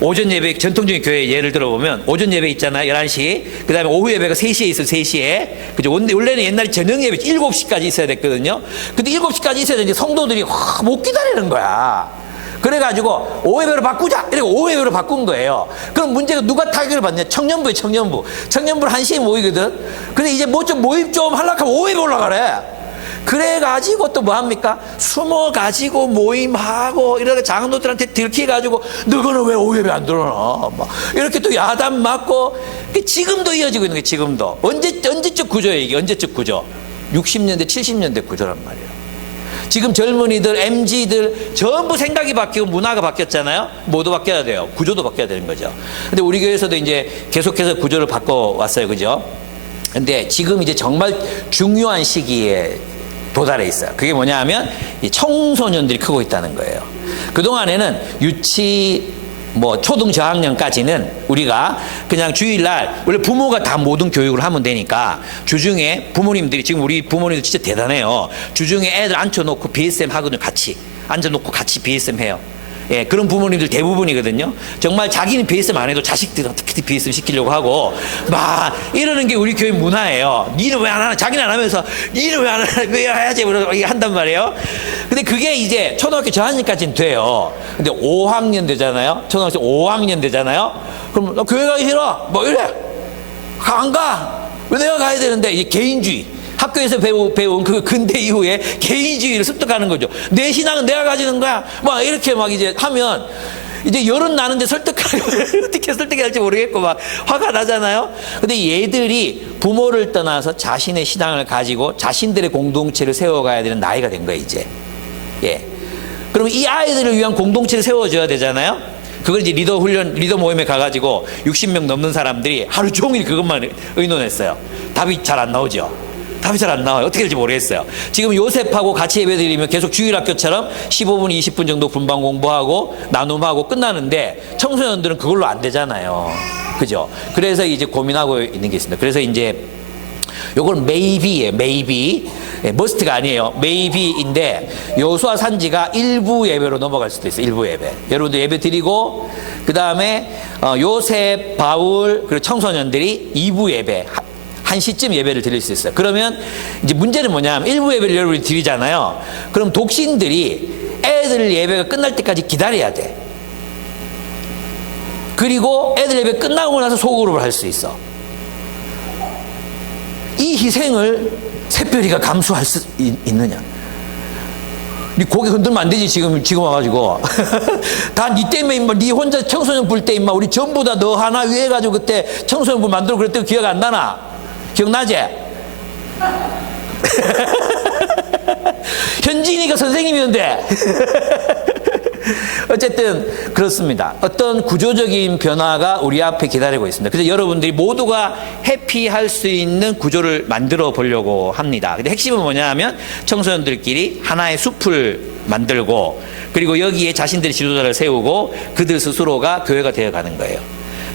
오전 예배, 전통적인 교회 예를 들어보면 오전 예배 있잖아요. 11시. 그 다음에 오후 예배가 3시에 있어요. 3시에. 그죠? 원래는 옛날에 저녁 예배 7시까지 있어야 됐거든요. 근데 7시까지 있어야 되는데 성도들이 못 기다리는 거야. 그래가지고 오예배로 바꾸자 이러고 오예배로 바꾼 거예요. 그럼 문제가 누가 타격을 받냐? 청년부에 청년부. 청년부를 1시에 모이거든. 근데 이제 뭐 좀 모임 좀 하려고 하면 오예배 올라가래. 그래가지고 또 뭐합니까? 숨어가지고 모임하고 이렇게 장로들한테 들키가지고 너희는 왜 오예배 안 들어나? 막 이렇게 또 야단 맞고. 지금도 이어지고 있는 게 지금도. 언제적 구조예요 이게? 언제적 구조? 60년대 70년대 구조란 말이에요. 지금 젊은이들, MZ들 전부 생각이 바뀌고 문화가 바뀌었잖아요. 모두 바뀌어야 돼요. 구조도 바뀌어야 되는 거죠. 근데 우리 교회에서도 이제 계속해서 구조를 바꿔왔어요. 그죠? 근데 지금 이제 정말 중요한 시기에 도달해 있어요. 그게 뭐냐 하면 이 청소년들이 크고 있다는 거예요. 그동안에는 유치, 초등 저학년까지는 우리가 그냥 주일날, 원래 부모가 다 모든 교육을 하면 되니까 주중에 부모님들이, 지금 우리 부모님들 진짜 대단해요. 주중에 애들 앉혀놓고 BSM 하거든요. 같이. 앉아놓고 같이 BSM 해요. 예, 그런 부모님들 대부분이거든요. 정말 자기는 BSM 안 해도 자식들 어떻게 BSM 시키려고 하고 막 이러는 게 우리 교회 문화예요. 니는 왜 안 하나? 자기는 안 하면서 니는 왜 안 하나? 왜 해야지? 이렇게 한단 말이에요. 근데 그게 이제 초등학교 저학년까지는 돼요. 근데 5학년 되잖아요. 초등학교 5학년 되잖아요. 그럼 너 교회 가기 싫어? 뭐 이래? 안 가? 왜 내가 가야 되는데? 이게 개인주의. 학교에서 배운 그 근대 이후에 개인주의를 습득하는 거죠. 내 신앙은 내가 가지는 거야. 막 이렇게 막 이제 하면 이제 열은 나는데 어떻게 설득해야 할지 모르겠고 막 화가 나잖아요. 근데 얘들이 부모를 떠나서 자신의 신앙을 가지고 자신들의 공동체를 세워가야 되는 나이가 된 거예요, 이제. 예. 그럼 이 아이들을 위한 공동체를 세워줘야 되잖아요. 그걸 이제 리더 모임에 가가지고 60명 넘는 사람들이 하루 종일 그것만 의논했어요. 답이 잘 안 나오죠. 답이 잘 안 나와요. 어떻게 될지 모르겠어요. 지금 요셉하고 같이 예배드리면 계속 주일학교처럼 15분, 20분 정도 분반 공부하고 나눔하고 끝나는데 청소년들은 그걸로 안 되잖아요. 그죠? 그래서 이제 고민하고 있는 게 있습니다. 그래서 이제 요걸 maybe예요. maybe. must가 아니에요. maybe인데 여호수아 산지가 일부 예배로 넘어갈 수도 있어요. 일부 예배. 여러분들 예배 드리고 그 다음에 요셉, 바울 그리고 청소년들이 2부 예배 1시쯤 예배를 드릴 수 있어요. 그러면 이제 문제는 뭐냐면 일부 예배를 여러분이 드리잖아요. 그럼 독신들이 애들 예배가 끝날 때까지 기다려야 돼. 그리고 애들 예배 끝나고 나서 소그룹을 할 수 있어. 이 희생을 새별이가 감수할 수 있느냐? 네 고개 흔들면 안 되지, 지금 와가지고. 다 네 때문에, 임마, 네 혼자 청소년 불 때, 임마, 우리 전부 다 너 하나 위해 해가지고 그때 청소년 불 만들고 그랬던 거 기억 안 나나? 기억나지? 현진이가 선생님이었는데. 어쨌든 그렇습니다. 어떤 구조적인 변화가 우리 앞에 기다리고 있습니다. 그래서 여러분들이 모두가 해피할 수 있는 구조를 만들어 보려고 합니다. 근데 핵심은 뭐냐 하면 청소년들끼리 하나의 숲을 만들고, 그리고 여기에 자신들의 지도자를 세우고 그들 스스로가 교회가 되어가는 거예요.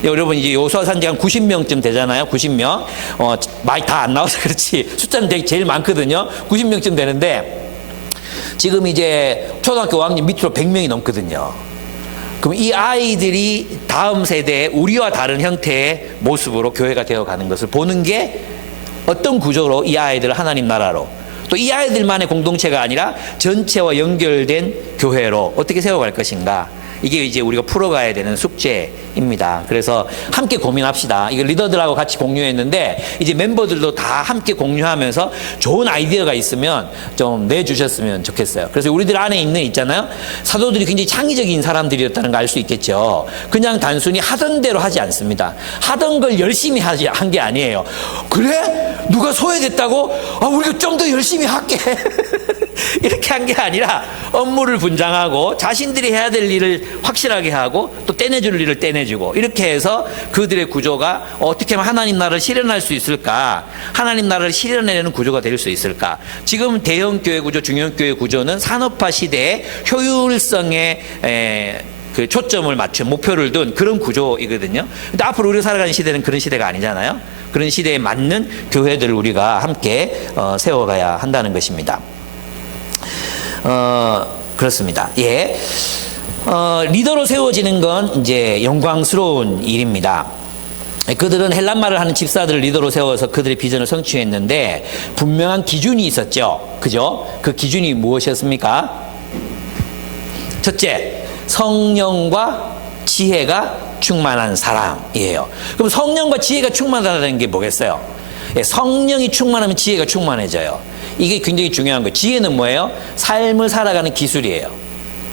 여러분 이제 요소화산지 한 90명쯤 되잖아요. 90명. 많이 다 안 나와서 그렇지. 숫자는 되게 제일 많거든요. 90명쯤 되는데 지금 이제 초등학교 5학년 밑으로 100명이 넘거든요. 그럼 이 아이들이 다음 세대의 우리와 다른 형태의 모습으로 교회가 되어가는 것을 보는 게 어떤 구조로 이 아이들을 하나님 나라로, 또 이 아이들만의 공동체가 아니라 전체와 연결된 교회로 어떻게 세워갈 것인가, 이게 이제 우리가 풀어가야 되는 숙제입니다. 그래서 함께 고민합시다. 이거 리더들하고 같이 공유했는데 이제 멤버들도 다 함께 공유하면서 좋은 아이디어가 있으면 좀 내주셨으면 좋겠어요. 그래서 우리들 안에 있잖아요. 사도들이 굉장히 창의적인 사람들이었다는 걸 알 수 있겠죠. 그냥 단순히 하던 대로 하지 않습니다. 하던 걸 열심히 한 게 아니에요. 그래? 누가 소외됐다고? 우리가 좀 더 열심히 할게. 이렇게 한 게 아니라 업무를 분장하고 자신들이 해야 될 일을 확실하게 하고 또 떼내줄 일을 떼내주고, 이렇게 해서 그들의 구조가 어떻게 하면 하나님 나라를 실현할 수 있을까, 하나님 나라를 실현해내는 구조가 될 수 있을까. 지금 대형교회 구조, 중형교회 구조는 산업화 시대의 효율성에 그 초점을 맞춘, 목표를 둔 그런 구조이거든요. 근데 앞으로 우리가 살아가는 시대는 그런 시대가 아니잖아요. 그런 시대에 맞는 교회들을 우리가 함께 세워가야 한다는 것입니다. 그렇습니다. 예. 리더로 세워지는 건 이제 영광스러운 일입니다. 그들은 헬란말을 하는 집사들을 리더로 세워서 그들의 비전을 성취했는데 분명한 기준이 있었죠. 그죠? 그 기준이 무엇이었습니까? 첫째, 성령과 지혜가 충만한 사람이에요. 그럼 성령과 지혜가 충만하다는 게 뭐겠어요? 예, 성령이 충만하면 지혜가 충만해져요. 이게 굉장히 중요한 거예요. 지혜는 뭐예요? 삶을 살아가는 기술이에요.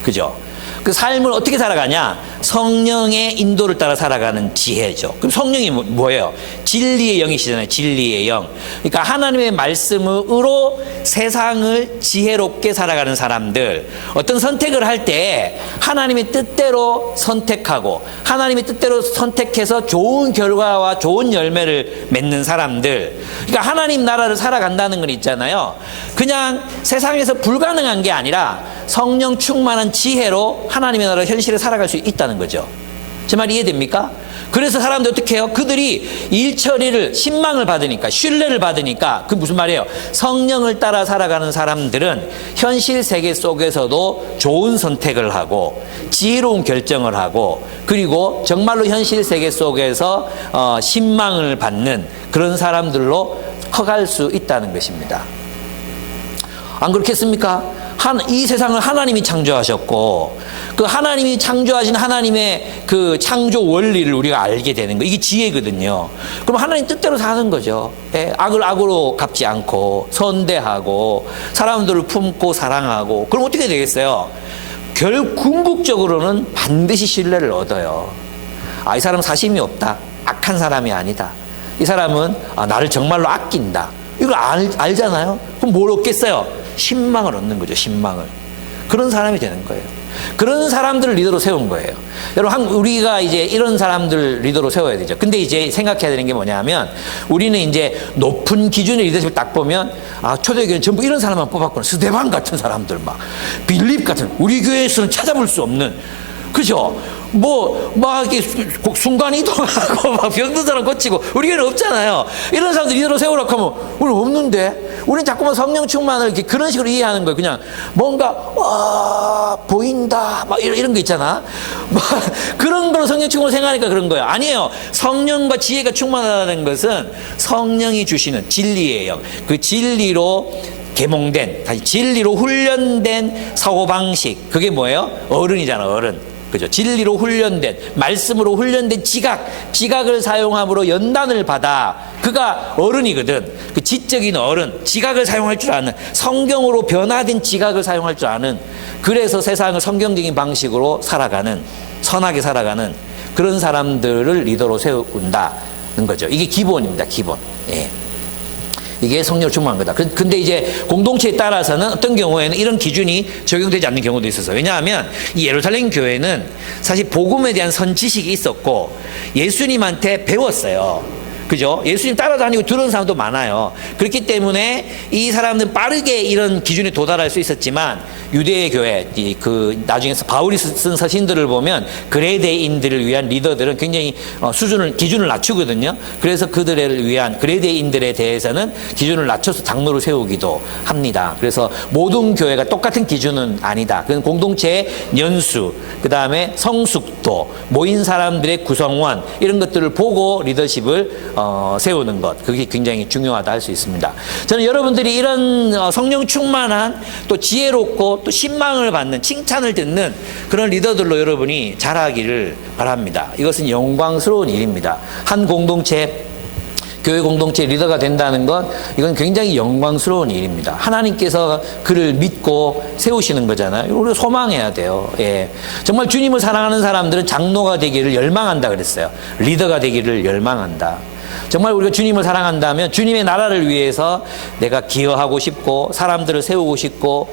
그죠? 그 삶을 어떻게 살아가냐? 성령의 인도를 따라 살아가는 지혜죠. 그럼 성령이 뭐예요? 진리의 영이시잖아요. 진리의 영. 그러니까 하나님의 말씀으로 세상을 지혜롭게 살아가는 사람들, 어떤 선택을 할 때 하나님의 뜻대로 선택하고 하나님의 뜻대로 선택해서 좋은 결과와 좋은 열매를 맺는 사람들, 그러니까 하나님 나라를 살아간다는 건 있잖아요. 그냥 세상에서 불가능한 게 아니라 성령 충만한 지혜로 하나님의 나라 현실에 살아갈 수 있다는 거죠. 제 말 이해됩니까? 그래서 사람들이 어떻게 해요? 그들이 일 처리를, 신망을 받으니까, 신뢰를 받으니까, 그 무슨 말이에요? 성령을 따라 살아가는 사람들은 현실 세계 속에서도 좋은 선택을 하고 지혜로운 결정을 하고, 그리고 정말로 현실 세계 속에서 신망을 받는 그런 사람들로 커갈 수 있다는 것입니다. 안 그렇겠습니까? 이 세상을 하나님이 창조하셨고, 그 하나님이 창조하신 하나님의 그 창조 원리를 우리가 알게 되는 거, 이게 지혜거든요. 그럼 하나님 뜻대로 사는 거죠. 예? 악을 악으로 갚지 않고 선대하고 사람들을 품고 사랑하고, 그럼 어떻게 되겠어요? 궁극적으로는 반드시 신뢰를 얻어요. 이 사람 사심이 없다, 악한 사람이 아니다, 이 사람은 나를 정말로 아낀다, 이걸 알잖아요. 그럼 뭘 얻겠어요? 신망을 얻는 거죠. 신망을. 그런 사람이 되는 거예요. 그런 사람들을 리더로 세운 거예요. 여러분, 우리가 이제 이런 사람들 리더로 세워야 되죠. 근데 이제 생각해야 되는 게 뭐냐면, 우리는 이제 높은 기준의 리더십을 딱 보면, 초대교회는 전부 이런 사람만 뽑았구나. 스데반 같은 사람들, 막 빌립 같은, 우리 교회에서는 찾아볼 수 없는, 그죠? 막 이렇게 순간 이동하고 막 병든 사람 고치고, 우리 교회는 없잖아요. 이런 사람들 리더로 세우라고 하면 우리는 없는데, 우리는 자꾸만 성령 충만을 이렇게 그런 식으로 이해하는 거예요. 그냥 뭔가 보인다 막 이런 거 있잖아. 막 그런 걸로 성령 충만을 생각하니까 그런 거예요. 아니에요. 성령과 지혜가 충만하다는 것은 성령이 주시는 진리의 영, 그 진리로 계몽된, 다시 진리로 훈련된 사고방식, 그게 뭐예요? 어른이잖아. 어른. 그죠? 진리로 훈련된, 말씀으로 훈련된 지각을 사용함으로 연단을 받아. 그가 어른이거든. 그 지적인 어른, 지각을 사용할 줄 아는, 성경으로 변화된 지각을 사용할 줄 아는, 그래서 세상을 성경적인 방식으로 살아가는, 선하게 살아가는 그런 사람들을 리더로 세운다는 거죠. 이게 기본입니다. 기본. 예. 이게 성령을 충만한 거다. 근데 이제 공동체에 따라서는 어떤 경우에는 이런 기준이 적용되지 않는 경우도 있어서, 왜냐하면 이 예루살렘 교회는 사실 복음에 대한 선지식이 있었고 예수님한테 배웠어요. 그죠? 예수님 따라다니고 들은 사람도 많아요. 그렇기 때문에 이 사람들은 빠르게 이런 기준에 도달할 수 있었지만, 유대의 교회, 나중에 바울이 쓴 서신들을 보면 그레데인들을 위한 리더들은 굉장히 기준을 낮추거든요. 그래서 그들을 위한 그레데인들에 대해서는 기준을 낮춰서 장로를 세우기도 합니다. 그래서 모든 교회가 똑같은 기준은 아니다. 그건 공동체의 연수, 그 다음에 성숙도, 모인 사람들의 구성원, 이런 것들을 보고 리더십을 세우는 것, 그게 굉장히 중요하다 할 수 있습니다. 저는 여러분들이 이런 성령 충만한, 또 지혜롭고 또 신망을 받는, 칭찬을 듣는 그런 리더들로 여러분이 자라기를 바랍니다. 이것은 영광스러운 일입니다. 한 공동체, 교회 공동체 리더가 된다는 것, 이건 굉장히 영광스러운 일입니다. 하나님께서 그를 믿고 세우시는 거잖아요. 우리가 소망해야 돼요. 예. 정말 주님을 사랑하는 사람들은 장로가 되기를 열망한다 그랬어요. 리더가 되기를 열망한다. 정말 우리가 주님을 사랑한다면 주님의 나라를 위해서 내가 기여하고 싶고, 사람들을 세우고 싶고,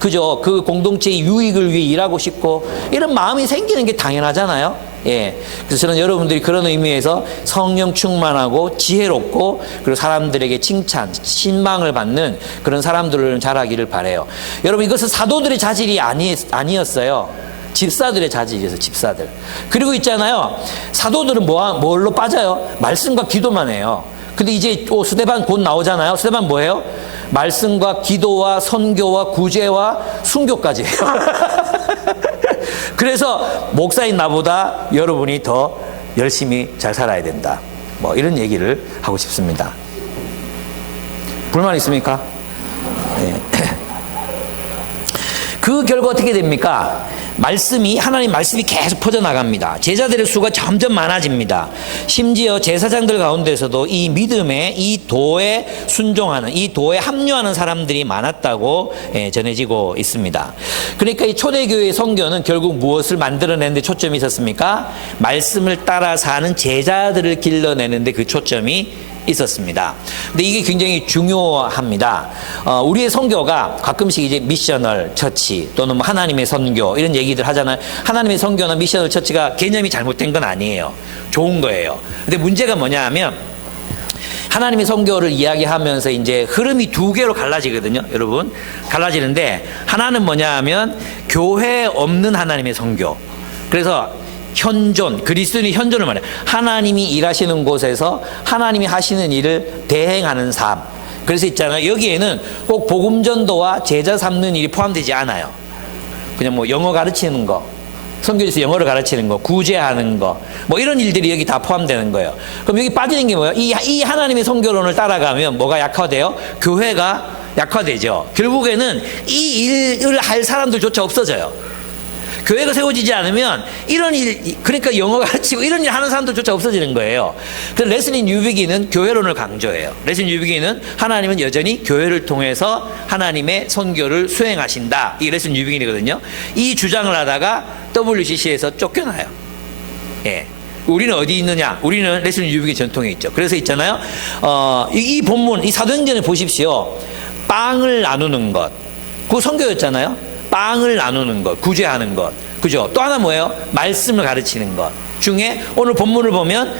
그저 그 공동체의 유익을 위해 일하고 싶고, 이런 마음이 생기는 게 당연하잖아요. 예. 그래서 저는 여러분들이 그런 의미에서 성령 충만하고 지혜롭고, 그리고 사람들에게 칭찬, 신망을 받는 그런 사람들을 자라기를 바라요. 여러분, 이것은 사도들의 자질이 아니었어요. 집사들의 자질이어서, 집사들. 그리고 있잖아요, 사도들은 뭘로 빠져요? 말씀과 기도만 해요. 근데 이제 스데반 곧 나오잖아요. 스데반 뭐예요? 말씀과 기도와 선교와 구제와 순교까지 해요. 그래서 목사인 나보다 여러분이 더 열심히 잘 살아야 된다, 뭐 이런 얘기를 하고 싶습니다. 불만 있습니까? 네. 그 결과 어떻게 됩니까? 하나님 말씀이 계속 퍼져나갑니다. 제자들의 수가 점점 많아집니다. 심지어 제사장들 가운데서도 이 믿음에, 이 도에 순종하는, 이 도에 합류하는 사람들이 많았다고 전해지고 있습니다. 그러니까 이 초대교회의 선교는 결국 무엇을 만들어내는 데 초점이 있었습니까? 말씀을 따라 사는 제자들을 길러내는 데 그 초점이 있었습니다. 근데 이게 굉장히 중요합니다. 우리의 선교가 가끔씩 이제 미셔널 처치 또는 뭐 하나님의 선교 이런 얘기들 하잖아요. 하나님의 선교나 미셔널 처치가 개념이 잘못된 건 아니에요. 좋은 거예요. 근데 문제가 뭐냐 하면, 하나님의 선교를 이야기하면서 이제 흐름이 두 개로 갈라지거든요. 여러분, 갈라지는데, 하나는 뭐냐 하면 교회 없는 하나님의 선교. 그래서 현존, 그리스도인의 현존을 말해요. 하나님이 일하시는 곳에서 하나님이 하시는 일을 대행하는 삶. 그래서 있잖아요, 여기에는 꼭 복음 전도와 제자 삼는 일이 포함되지 않아요. 그냥 뭐 영어 가르치는 거, 선교에서 영어를 가르치는 거, 구제하는 거, 뭐 이런 일들이 여기 다 포함되는 거예요. 그럼 여기 빠지는 게 뭐예요? 이 하나님의 선교론을 따라가면 뭐가 약화돼요? 교회가 약화되죠. 결국에는 이 일을 할 사람들조차 없어져요. 교회가 세워지지 않으면 이런 일, 그러니까 영어 가르치고 이런 일 하는 사람들조차 없어지는 거예요. 그래서 레슬리 뉴비기는 교회론을 강조해요. 레슬리 뉴비기는 하나님은 여전히 교회를 통해서 하나님의 선교를 수행하신다, 이게 레슬리 뉴비기거든요. 이 주장을 하다가 WCC에서 쫓겨나요. 예. 우리는 어디 있느냐? 우리는 레슬리 뉴비기 전통에 있죠. 그래서 있잖아요, 이 본문, 이 사도행전에 보십시오. 빵을 나누는 것, 그거 선교였잖아요. 빵을 나누는 것, 구제하는 것, 그죠? 또 하나 뭐예요? 말씀을 가르치는 것 중에 오늘 본문을 보면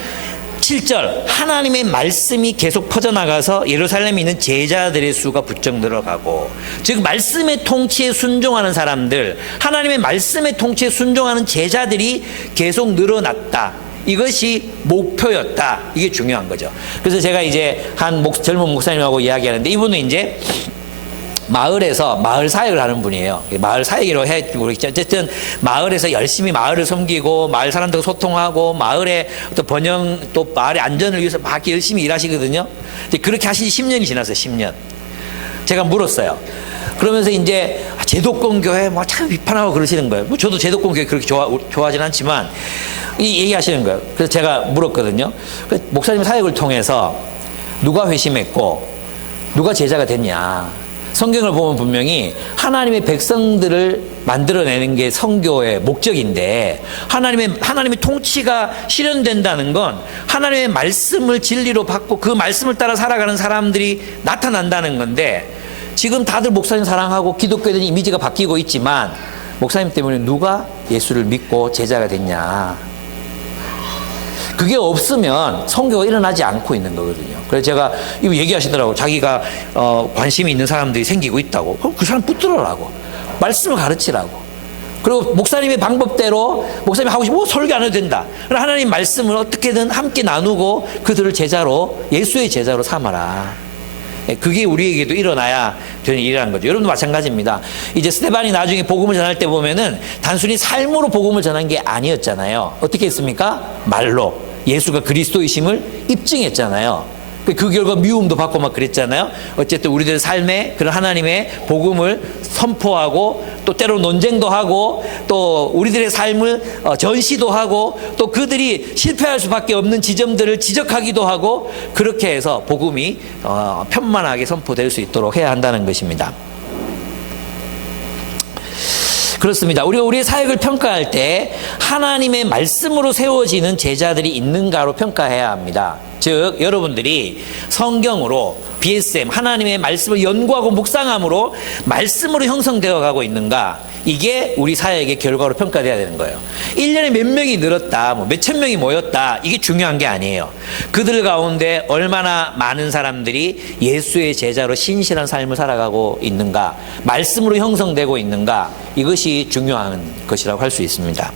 7절, 하나님의 말씀이 계속 퍼져나가서 예루살렘에 있는 제자들의 수가 부쩍 늘어가고, 즉 말씀의 통치에 순종하는 사람들, 하나님의 말씀의 통치에 순종하는 제자들이 계속 늘어났다. 이것이 목표였다. 이게 중요한 거죠. 그래서 제가 이제 한 젊은 목사님하고 이야기하는데, 이분은 이제 마을에서 마을 사역을 하는 분이에요. 마을 사역이라고 해주고, 어쨌든 마을에서 열심히 마을을 섬기고 마을 사람들과 소통하고 마을의 또 번영, 또 마을의 안전을 위해서 막 열심히 일하시거든요. 그렇게 하신 지 10년이 지났어요. 10년. 제가 물었어요. 그러면서 이제 제도권 교회 뭐 참 비판하고 그러시는 거예요. 뭐 저도 제도권 교회 그렇게 좋아하진 않지만 이 얘기하시는 거예요. 그래서 제가 물었거든요. 목사님 사역을 통해서 누가 회심했고 누가 제자가 됐냐. 성경을 보면 분명히 하나님의 백성들을 만들어내는 게 선교의 목적인데 하나님의 통치가 실현된다는 건 하나님의 말씀을 진리로 받고 그 말씀을 따라 살아가는 사람들이 나타난다는 건데 지금 다들 목사님 사랑하고 기독교에 대한 이미지가 바뀌고 있지만 목사님 때문에 누가 예수를 믿고 제자가 됐냐. 그게 없으면 선교가 일어나지 않고 있는 거거든요. 그래서 제가 이거 얘기하시더라고. 자기가 관심이 있는 사람들이 생기고 있다고. 그럼 그 사람 붙들어라고. 말씀을 가르치라고. 그리고 목사님의 방법대로 목사님이 하고 싶으면 설교 안 해도 된다. 그럼 하나님 말씀을 어떻게든 함께 나누고 그들을 제자로 예수의 제자로 삼아라. 그게 우리에게도 일어나야 되는 일이라는 거죠. 여러분도 마찬가지입니다. 이제 스데반이 나중에 복음을 전할 때 보면은 단순히 삶으로 복음을 전한 게 아니었잖아요. 어떻게 했습니까? 말로 예수가 그리스도이심을 입증했잖아요. 그 결과 미움도 받고 막 그랬잖아요. 어쨌든 우리들 삶에 그런 하나님의 복음을 선포하고 또 때로 논쟁도 하고 또 우리들의 삶을 전시도 하고 또 그들이 실패할 수밖에 없는 지점들을 지적하기도 하고 그렇게 해서 복음이 편만하게 선포될 수 있도록 해야 한다는 것입니다. 그렇습니다. 우리가 우리의 사역을 평가할 때 하나님의 말씀으로 세워지는 제자들이 있는가로 평가해야 합니다. 즉 여러분들이 성경으로 BSM 하나님의 말씀을 연구하고 묵상함으로 말씀으로 형성되어 가고 있는가, 이게 우리 사역의 결과로 평가돼야 되는 거예요. 1년에 몇 명이 늘었다, 뭐 몇천 명이 모였다, 이게 중요한 게 아니에요. 그들 가운데 얼마나 많은 사람들이 예수의 제자로 신실한 삶을 살아가고 있는가, 말씀으로 형성되고 있는가, 이것이 중요한 것이라고 할 수 있습니다.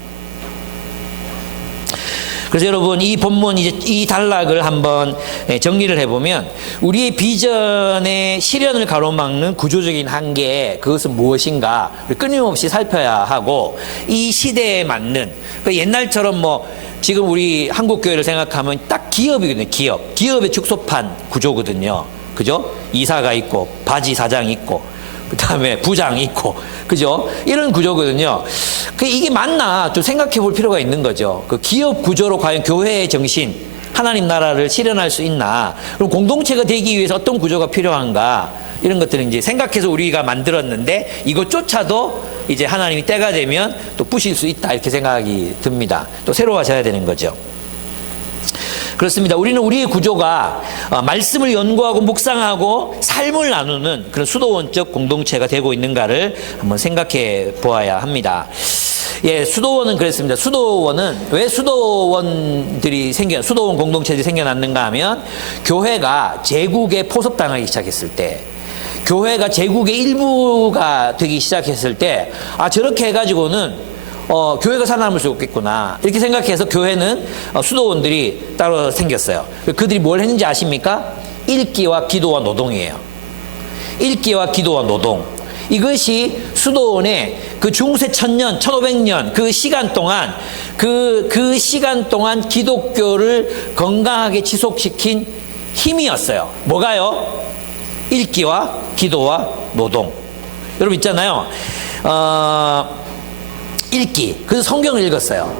그래서 여러분 이 본문 이제 이 단락을 한번 정리를 해보면 우리의 비전의 실현을 가로막는 구조적인 한계, 그것은 무엇인가 끊임없이 살펴야 하고, 이 시대에 맞는 옛날처럼 뭐 지금 우리 한국교회를 생각하면 딱 기업이거든요. 기업의 축소판 구조거든요. 그죠? 이사가 있고 바지 사장이 있고 그 다음에 부장이 있고, 그죠? 이런 구조거든요. 이게 맞나 좀 생각해 볼 필요가 있는 거죠. 그 기업 구조로 과연 교회의 정신, 하나님 나라를 실현할 수 있나? 그럼 공동체가 되기 위해서 어떤 구조가 필요한가? 이런 것들은 이제 생각해서 우리가 만들었는데 이것조차도 이제 하나님이 때가 되면 또 부실 수 있다, 이렇게 생각이 듭니다. 또 새로워져야 되는 거죠. 그렇습니다. 우리는 우리의 구조가 말씀을 연구하고 묵상하고 삶을 나누는 그런 수도원적 공동체가 되고 있는가를 한번 생각해 보아야 합니다. 예, 수도원은 그랬습니다. 수도원은 왜 수도원 공동체들이 생겨났는가 하면, 교회가 제국에 포섭당하기 시작했을 때, 교회가 제국의 일부가 되기 시작했을 때, 저렇게 해가지고는 교회가 살아남을 수 없겠구나, 이렇게 생각해서 교회는 수도원들이 따로 생겼어요. 그들이 뭘 했는지 아십니까? 읽기와 기도와 노동이에요. 읽기와 기도와 노동. 이것이 수도원의 그 중세 1000년, 1500년 그 시간 동안 그 시간 동안 기독교를 건강하게 지속시킨 힘이었어요. 뭐가요? 읽기와 기도와 노동. 여러분 있잖아요. 읽기. 그래서 성경을 읽었어요.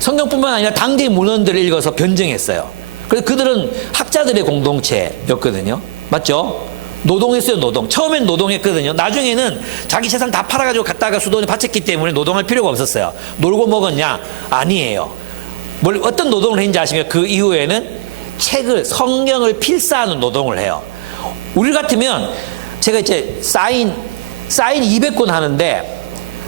성경뿐만 아니라 당대의 문헌들을 읽어서 변증했어요. 그래서 그들은 학자들의 공동체였거든요. 맞죠? 노동했어요. 노동. 처음엔 노동했거든요. 나중에는 자기 재산 다 팔아가지고 갖다가 수도원에 바쳤기 때문에 노동할 필요가 없었어요. 놀고 먹었냐? 아니에요. 어떤 노동을 했는지 아시면 그 이후에는 성경을 필사하는 노동을 해요. 우리 같으면 제가 이제 사인 200권 하는데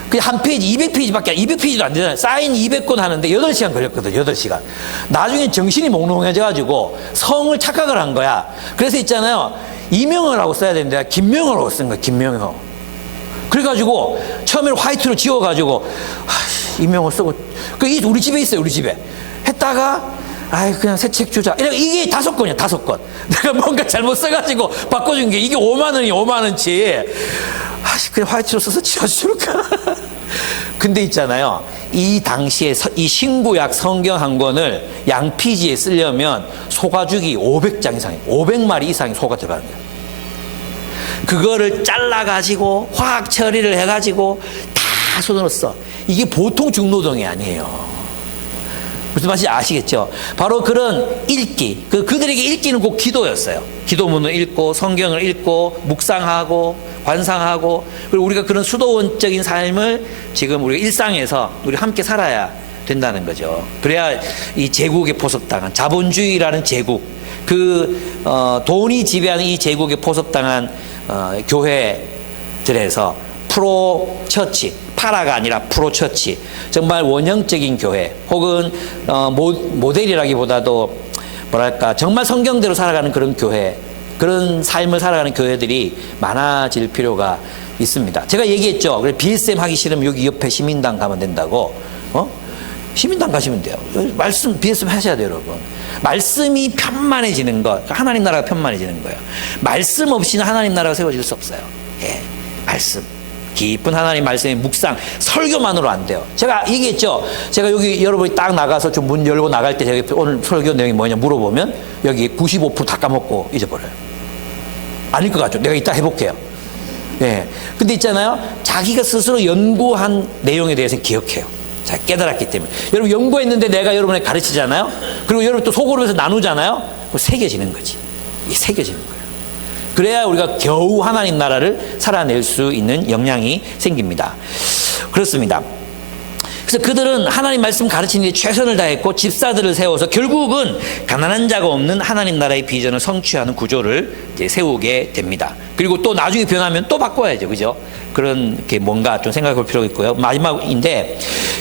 그 한 페이지 200페이지밖에 200페이지도 안 되잖아요. 사인 200권 하는데 8시간 걸렸거든요. 8시간. 나중에 정신이 몽롱해져가지고 성을 착각을 한 거야. 그래서 있잖아요. 이명호라고 써야 되는데 김명호라고 쓴 거야. 김명호. 그래가지고 처음에 화이트로 지워가지고 이명호 쓰고, 우리 집에 있어요. 우리 집에 했다가 그냥 새 책 주자. 이게 5권이야. 5권. 내가 뭔가 잘못 써가지고 바꿔준 게 이게 5만 원이 5만 원치. 그냥 화이트로 써서 지워줄까? 근데 있잖아요. 이 당시에 이 신구약 성경 한 권을 양피지에 쓰려면 소가죽이 500장 이상이 500마리 이상의 소가 들어가는 거예요. 그거를 잘라가지고 화학 처리를 해가지고 다 손으로 써. 이게 보통 중노동이 아니에요. 무슨 말인지 아시겠죠? 바로 그런 읽기, 그들에게 읽기는 꼭 기도였어요. 기도문을 읽고 성경을 읽고 묵상하고 관상하고, 그리고 우리가 그런 수도원적인 삶을 지금 우리가 일상에서 우리 함께 살아야 된다는 거죠. 그래야 이 제국에 포섭당한 자본주의라는 제국, 돈이 지배하는 이 제국에 포섭당한 교회들에서 프로 처치, 파라가 아니라 프로 처치, 정말 원형적인 교회, 혹은 모델이라기보다도 뭐랄까 정말 성경대로 살아가는 그런 교회, 그런 삶을 살아가는 교회들이 많아질 필요가 있습니다. 제가 얘기했죠. 그래 BSM 하기 싫으면 여기 옆에 시민당 가면 된다고. 시민당 가시면 돼요. 말씀 BSM 하셔야 돼요, 여러분. 말씀이 편만해지는 것, 하나님 나라가 편만해지는 거예요. 말씀 없이는 하나님 나라가 세워질 수 없어요. 예, 말씀. 깊은 하나님 말씀의 묵상, 설교만으로 안 돼요. 제가 얘기했죠. 제가 여기 여러분이 딱 나가서 좀 문 열고 나갈 때 제가 오늘 설교 내용이 뭐냐 물어보면 여기 95% 다 까먹고 잊어버려요. 아닐 것 같죠. 내가 이따 해볼게요. 예. 근데 있잖아요. 자기가 스스로 연구한 내용에 대해서 기억해요. 자, 깨달았기 때문에. 여러분 연구했는데 내가 여러분에게 가르치잖아요. 그리고 여러분 또 속으로 해서 나누잖아요. 그거 새겨지는 거지. 이게 새겨지는 거예요. 그래야 우리가 겨우 하나님 나라를 살아낼 수 있는 역량이 생깁니다. 그렇습니다. 그래서 그들은 하나님 말씀 가르치는 데 최선을 다했고 집사들을 세워서 결국은 가난한 자가 없는 하나님 나라의 비전을 성취하는 구조를 이제 세우게 됩니다. 그리고 또 나중에 변하면 또 바꿔야죠. 그죠? 그런 게 뭔가 좀 생각해 볼 필요가 있고요. 마지막인데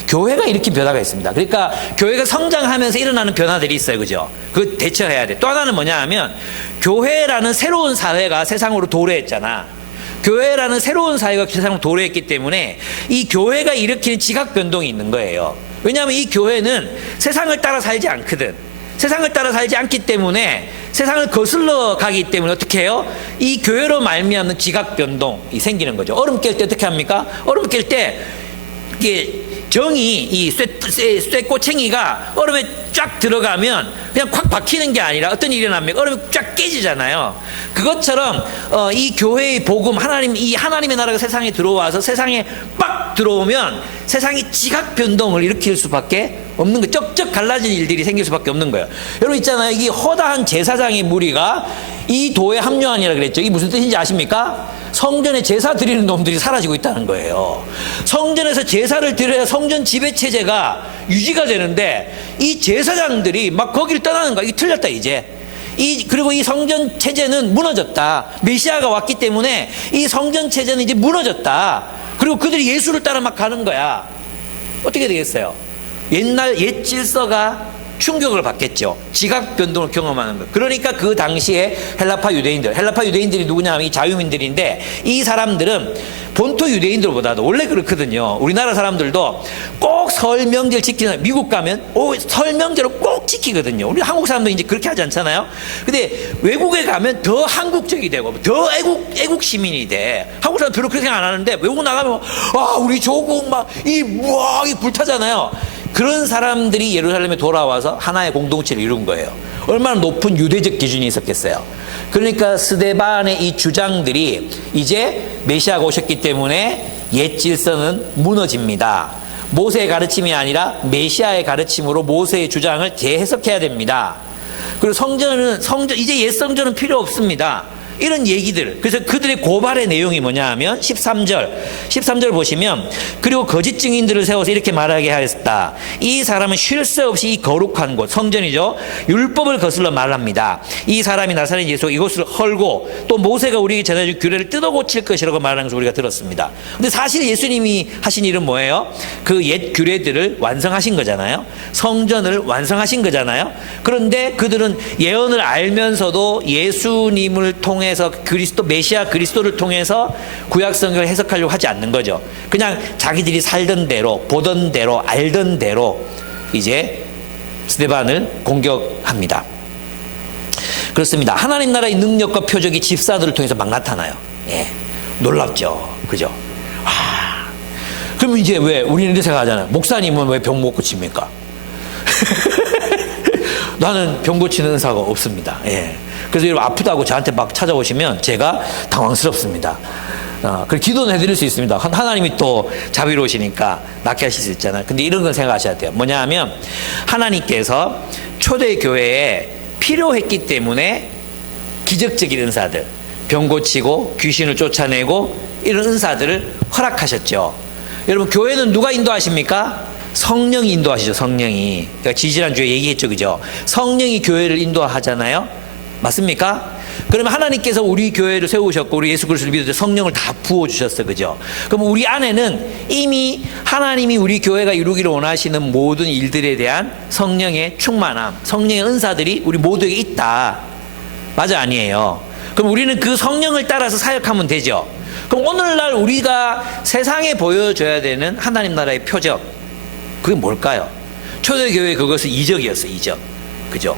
교회가 이렇게 변화가 있습니다. 그러니까 교회가 성장하면서 일어나는 변화들이 있어요. 그죠? 그거 대처해야 돼. 또 하나는 뭐냐 하면 교회라는 새로운 사회가 세상으로 도래했잖아. 교회라는 새로운 사회가 세상으로 도래했기 때문에 이 교회가 일으키는 지각 변동이 있는 거예요. 왜냐하면 이 교회는 세상을 따라 살지 않거든. 세상을 따라 살지 않기 때문에 세상을 거슬러 가기 때문에 어떻게 해요? 이 교회로 말미암는 지각 변동이 생기는 거죠. 얼음 깰 때 어떻게 합니까? 얼음 깰 때 이게 정이 이 쇠꼬챙이가 얼음에 쫙 들어가면 그냥 콱 박히는 게 아니라 어떤 일이 일어납니까? 얼음이 쫙 깨지잖아요. 그것처럼 이 교회의 복음, 이 하나님의 나라가 세상에 들어와서 세상에 빡 들어오면 세상이 지각 변동을 일으킬 수밖에 없는 거예요. 쩍쩍 갈라진 일들이 생길 수밖에 없는 거예요. 여러분 있잖아요. 이 허다한 제사장의 무리가 이 도에 합류하니라 그랬죠. 이게 무슨 뜻인지 아십니까? 성전에 제사 드리는 놈들이 사라지고 있다는 거예요. 성전에서 제사를 드려야 성전 지배체제가 유지가 되는데 이 제사장들이 막 거기를 떠나는 거야. 이게 틀렸다 이제. 그리고 이 성전 체제는 무너졌다. 메시아가 왔기 때문에 이 성전 체제는 이제 무너졌다. 그리고 그들이 예수를 따라 막 가는 거야. 어떻게 되겠어요? 옛 질서가 충격을 받겠죠. 지각 변동을 경험하는 것. 그러니까 그 당시에 헬라파 유대인들이 누구냐 하면 이 자유민들인데 이 사람들은 본토 유대인들보다도 원래 그렇거든요. 우리나라 사람들도 꼭 설 명절 지키는, 미국 가면 설 명절을 꼭 지키거든요. 우리 한국 사람도 이제 그렇게 하지 않잖아요. 근데 외국에 가면 더 한국적이 되고 더 애국 시민이 돼. 한국 사람 별로 그렇게 생각 안 하는데 외국 나가면 우리 조국 이 불타잖아요. 그런 사람들이 예루살렘에 돌아와서 하나의 공동체를 이룬 거예요. 얼마나 높은 유대적 기준이 있었겠어요. 그러니까 스데반의 이 주장들이 이제 메시아가 오셨기 때문에 옛 질서는 무너집니다. 모세의 가르침이 아니라 메시아의 가르침으로 모세의 주장을 재해석해야 됩니다. 그리고 성전 이제 옛 성전은 필요 없습니다. 이런 얘기들. 그래서 그들의 고발의 내용이 뭐냐 하면 13절 보시면 그리고 거짓 증인들을 세워서 이렇게 말하게 하였다. 이 사람은 쉴 새 없이 이 거룩한 곳, 성전이죠, 율법을 거슬러 말합니다. 이 사람이 나사렛 예수 이곳을 헐고 또 모세가 우리에게 전해준 규례를 뜯어 고칠 것이라고 말하는 것을 우리가 들었습니다. 근데 사실 예수님이 하신 일은 뭐예요? 그 옛 규례들을 완성하신 거잖아요. 성전을 완성하신 거잖아요. 그런데 그들은 예언을 알면서도 예수님을 통해서 메시아 그리스도를 통해서 구약성경을 해석하려고 하지 않는 거죠. 그냥 자기들이 살던 대로, 보던 대로, 알던 대로 이제 스데반을 공격합니다. 그렇습니다. 하나님 나라의 능력과 표적이 집사들을 통해서 막 나타나요. 예, 놀랍죠, 그죠? 그러면 이제 왜 우리는 이렇게 생각하잖아요. 목사님은 왜 병 못 고칩니까? 나는 병 고치는 은사가 없습니다. 예. 그래서 여러분 아프다고 저한테 막 찾아오시면 제가 당황스럽습니다. 그리고 기도는 해드릴 수 있습니다. 하나님이 또 자비로우시니까 낫게 하실 수 있잖아요. 근데 이런 건 생각하셔야 돼요. 뭐냐 하면 하나님께서 초대교회에 필요했기 때문에 기적적인 은사들, 병 고치고 귀신을 쫓아내고 이런 은사들을 허락하셨죠. 여러분 교회는 누가 인도하십니까? 성령이 인도하시죠. 성령이. 그러니까 지지난주에 얘기했죠. 그죠? 성령이 교회를 인도하잖아요. 맞습니까? 그러면 하나님께서 우리 교회를 세우셨고 우리 예수 그리스도를 믿을 때 성령을 다 부어주셨어요. 그죠? 그럼 우리 안에는 이미 하나님이 우리 교회가 이루기를 원하시는 모든 일들에 대한 성령의 충만함, 성령의 은사들이 우리 모두에게 있다. 맞아 아니에요? 그럼 우리는 그 성령을 따라서 사역하면 되죠. 그럼 오늘날 우리가 세상에 보여줘야 되는 하나님 나라의 표적, 그게 뭘까요? 초대교회 그것은 이적이었어요. 이적. 그죠?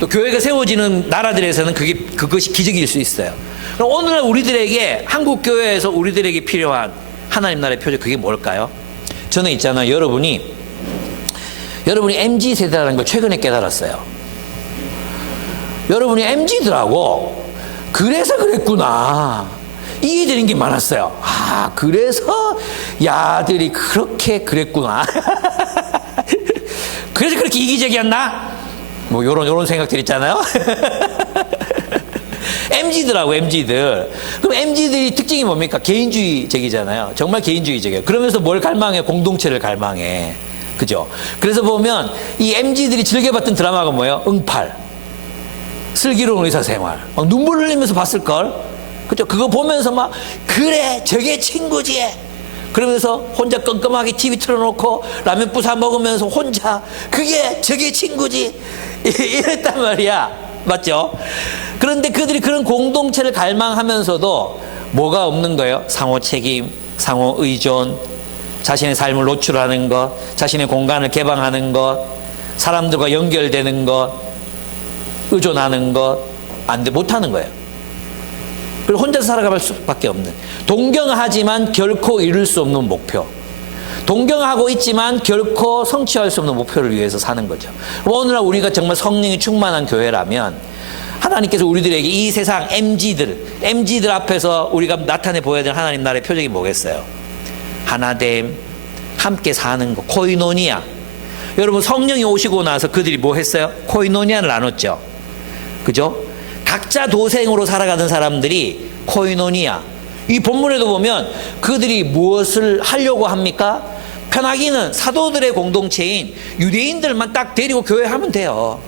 또 교회가 세워지는 나라들에서는 그것이 기적일 수 있어요. 그럼 오늘날 우리들에게 한국 교회에서 우리들에게 필요한 하나님 나라의 표적, 그게 뭘까요? 저는 있잖아요. 여러분이 MZ 세대라는 걸 최근에 깨달았어요. 여러분이 MZ들하고 그래서 그랬구나. 이해되는 게 많았어요. 아, 그래서 야들이 그렇게 그랬구나. 그래서 그렇게 이기적이었나? 뭐 요런 생각들 있잖아요. MZ들하고 MZ들. 그럼 MZ들이 특징이 뭡니까? 개인주의적이잖아요. 정말 개인주의적이에요. 그러면서 뭘 갈망해? 공동체를 갈망해. 그죠? 그래서 보면 이 MZ들이 즐겨봤던 드라마가 뭐예요? 응팔. 슬기로운 의사생활. 막 눈물 흘리면서 봤을걸? 그죠? 그거 보면서 막, 그래, 저게 친구지. 그러면서 혼자 껌껌하게 TV 틀어놓고 라면 부사 먹으면서 혼자, 저게 친구지. 이랬단 말이야. 맞죠? 그런데 그들이 그런 공동체를 갈망하면서도 뭐가 없는 거예요? 상호 책임, 상호 의존, 자신의 삶을 노출하는 것, 자신의 공간을 개방하는 것, 사람들과 연결되는 것, 의존하는 것, 못하는 거예요. 그리고 혼자서 살아갈 수밖에 없는, 동경하지만 결코 이룰 수 없는 목표, 동경하고 있지만 결코 성취할 수 없는 목표를 위해서 사는 거죠. 오늘날 우리가 정말 성령이 충만한 교회라면 하나님께서 우리들에게 이 세상 MZ들 앞에서 우리가 나타내 보여야 되는 하나님 나라의 표적이 뭐겠어요? 하나됨, 함께 사는 거, 코이노니아. 여러분 성령이 오시고 나서 그들이 뭐 했어요? 코이노니아를 나눴죠. 그죠? 각자 도생으로 살아가던 사람들이 코이노니아. 이 본문에도 보면 그들이 무엇을 하려고 합니까? 편하기는 사도들의 공동체인 유대인들만 딱 데리고 교회하면 돼요.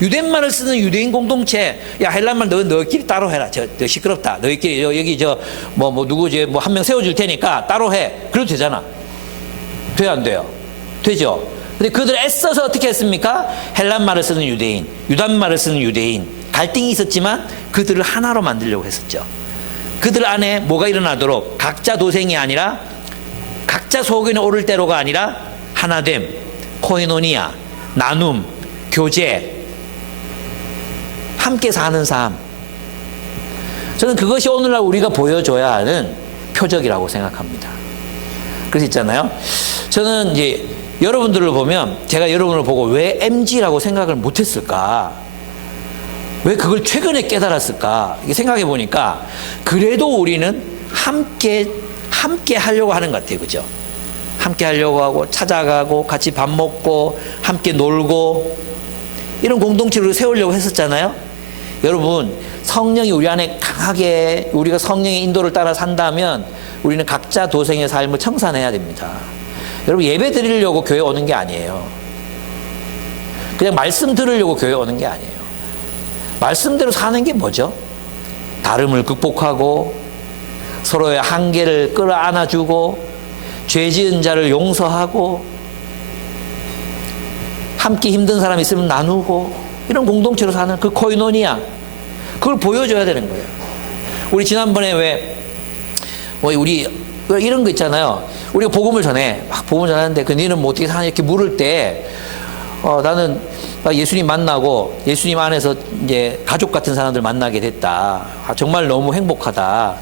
유대인말을 쓰는 유대인 공동체, 야 헬란말 너희끼리 따로 해라. 너 시끄럽다. 너희끼리 여기 누구지 한 명 세워줄 테니까 따로 해. 그래도 되잖아. 돼요 안 돼요? 되죠. 근데 그들 애써서 어떻게 했습니까? 헬란말을 쓰는 유대인, 유단말을 쓰는 유대인, 갈등이 있었지만 그들을 하나로 만들려고 했었죠. 그들 안에 뭐가 일어나도록 각자 도생이 아니라 각자 소견에 오를 대로가 아니라 하나됨, 코이노니아, 나눔, 교제, 함께 사는 삶. 저는 그것이 오늘날 우리가 보여줘야 하는 표적이라고 생각합니다. 그래서 있잖아요. 저는 이제 여러분들을 보면 제가 여러분을 보고 왜 MG라고 생각을 못했을까? 왜 그걸 최근에 깨달았을까? 이게 생각해 보니까 그래도 우리는 함께 하려고 하는 것 같아요. 그죠? 함께 하려고 하고 찾아가고 같이 밥 먹고 함께 놀고 이런 공동체를 세우려고 했었잖아요. 여러분 성령이 우리 안에 강하게 우리가 성령의 인도를 따라 산다면 우리는 각자 도생의 삶을 청산해야 됩니다. 여러분 예배 드리려고 교회 오는 게 아니에요. 그냥 말씀 들으려고 교회 오는 게 아니에요. 말씀대로 사는 게 뭐죠? 다름을 극복하고 서로의 한계를 끌어안아주고 죄 지은 자를 용서하고 함께 힘든 사람 있으면 나누고 이런 공동체로 사는 그 코이노니아, 그걸 보여줘야 되는 거예요. 우리 지난번에 우리 이런 거 있잖아요. 우리가 복음을 전해 막 복음을 전하는데 너는 뭐 어떻게 사냐 이렇게 물을 때 나는 예수님 만나고 예수님 안에서 이제 가족 같은 사람들 만나게 됐다. 정말 너무 행복하다.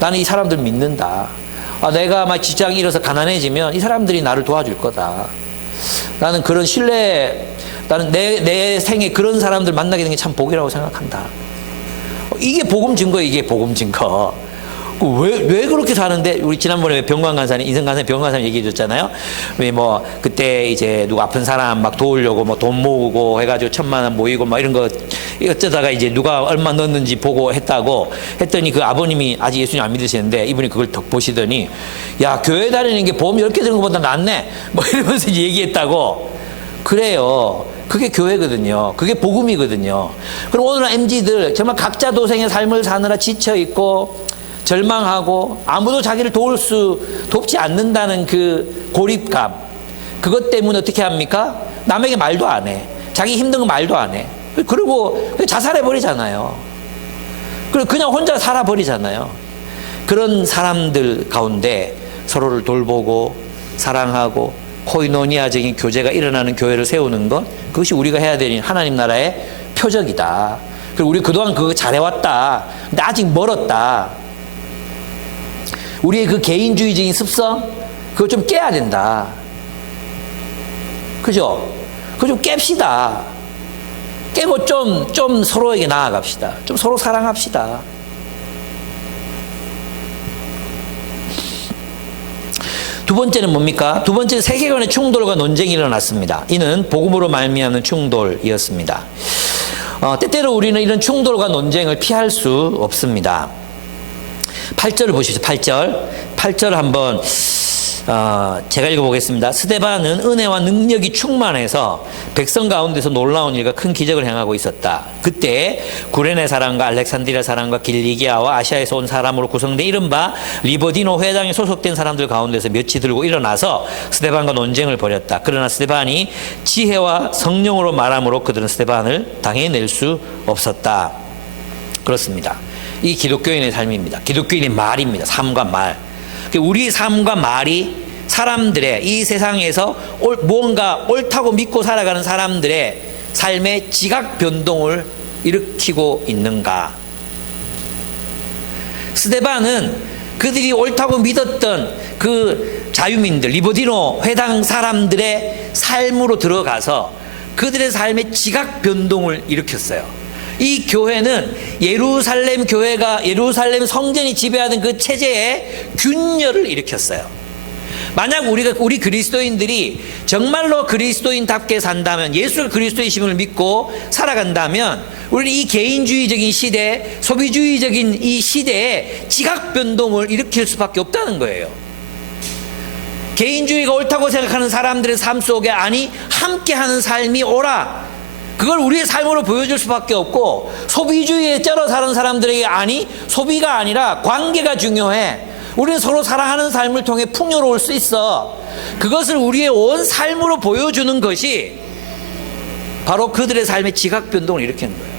나는 이 사람들 믿는다. 내가 막 직장이 잃어서 가난해지면 이 사람들이 나를 도와줄 거다. 나는 그런 신뢰, 나는 내 생에 그런 사람들 만나게 된 게 참 복이라고 생각한다. 이게 복음 증거예요. 이게 복음 증거. 왜 그렇게 사는데? 우리 지난번에 병관 간사님, 인생 간사님 병관 간사님 얘기해 줬잖아요. 왜 뭐 그때 이제 누구 아픈 사람 막 도우려고 뭐 돈 모으고 해가지고 1,000만 원 모이고 막 이런 거 어쩌다가 이제 누가 얼마 넣었는지 보고 했다고 했더니 그 아버님이 아직 예수님 안 믿으시는데 이분이 그걸 덕 보시더니 야, 교회 다니는 게 보험 10개 드는 것보다 낫네 뭐 이러면서 얘기했다고. 그래요. 그게 교회거든요. 그게 복음이거든요. 그럼 오늘날 MZ들 정말 각자 도생의 삶을 사느라 지쳐있고 절망하고 아무도 자기를 돕지 않는다는 그 고립감, 그것 때문에 어떻게 합니까? 남에게 말도 안 해. 자기 힘든 거 말도 안 해. 그리고 자살해버리잖아요. 그리고 그냥 혼자 살아버리잖아요. 그런 사람들 가운데 서로를 돌보고 사랑하고 코이노니아적인 교제가 일어나는 교회를 세우는 것, 그것이 우리가 해야 되는 하나님 나라의 표적이다. 그리고 우리 그동안 그거 잘해왔다. 근데 아직 멀었다. 우리의 그 개인주의적인 습성, 그거 좀 깨야 된다. 그죠? 그거 좀 깹시다. 깨고 좀 서로에게 나아갑시다. 좀 서로 사랑합시다. 두 번째는 뭡니까? 두 번째는 세계관의 충돌과 논쟁이 일어났습니다. 이는 복음으로 말미암는 충돌이었습니다. 때때로 우리는 이런 충돌과 논쟁을 피할 수 없습니다. 8절을 보시죠. 8절 한번 제가 읽어보겠습니다. 스데반은 은혜와 능력이 충만해서 백성 가운데서 놀라운 일과 큰 기적을 행하고 있었다. 그때 구레네 사람과 알렉산드리아 사람과 길리기아와 아시아에서 온 사람으로 구성된 이른바 리버디노 회당에 소속된 사람들 가운데서 몇이 들고 일어나서 스데반과 논쟁을 벌였다. 그러나 스데반이 지혜와 성령으로 말함으로 그들은 스데반을 당해낼 수 없었다. 그렇습니다. 이 기독교인의 삶입니다. 기독교인의 말입니다. 삶과 말. 우리 삶과 말이 사람들의 이 세상에서 무언가 옳다고 믿고 살아가는 사람들의 삶의 지각 변동을 일으키고 있는가? 스데반은 그들이 옳다고 믿었던 그 자유민들, 리버디노 회당 사람들의 삶으로 들어가서 그들의 삶의 지각 변동을 일으켰어요. 이 교회는 예루살렘 교회가 예루살렘 성전이 지배하던 그 체제에 균열을 일으켰어요. 만약 우리 그리스도인들이 정말로 그리스도인답게 산다면, 예수를 그리스도이심을 믿고 살아간다면 우리는 이 개인주의적인 시대, 소비주의적인 이 시대에 지각 변동을 일으킬 수밖에 없다는 거예요. 개인주의가 옳다고 생각하는 사람들의 삶 속에 아니 함께하는 삶이 옳아, 그걸 우리의 삶으로 보여줄 수밖에 없고, 소비주의에 쩔어 사는 사람들에게 아니 소비가 아니라 관계가 중요해, 우리는 서로 사랑하는 삶을 통해 풍요로울 수 있어, 그것을 우리의 온 삶으로 보여주는 것이 바로 그들의 삶의 지각 변동을 일으키는 거예요.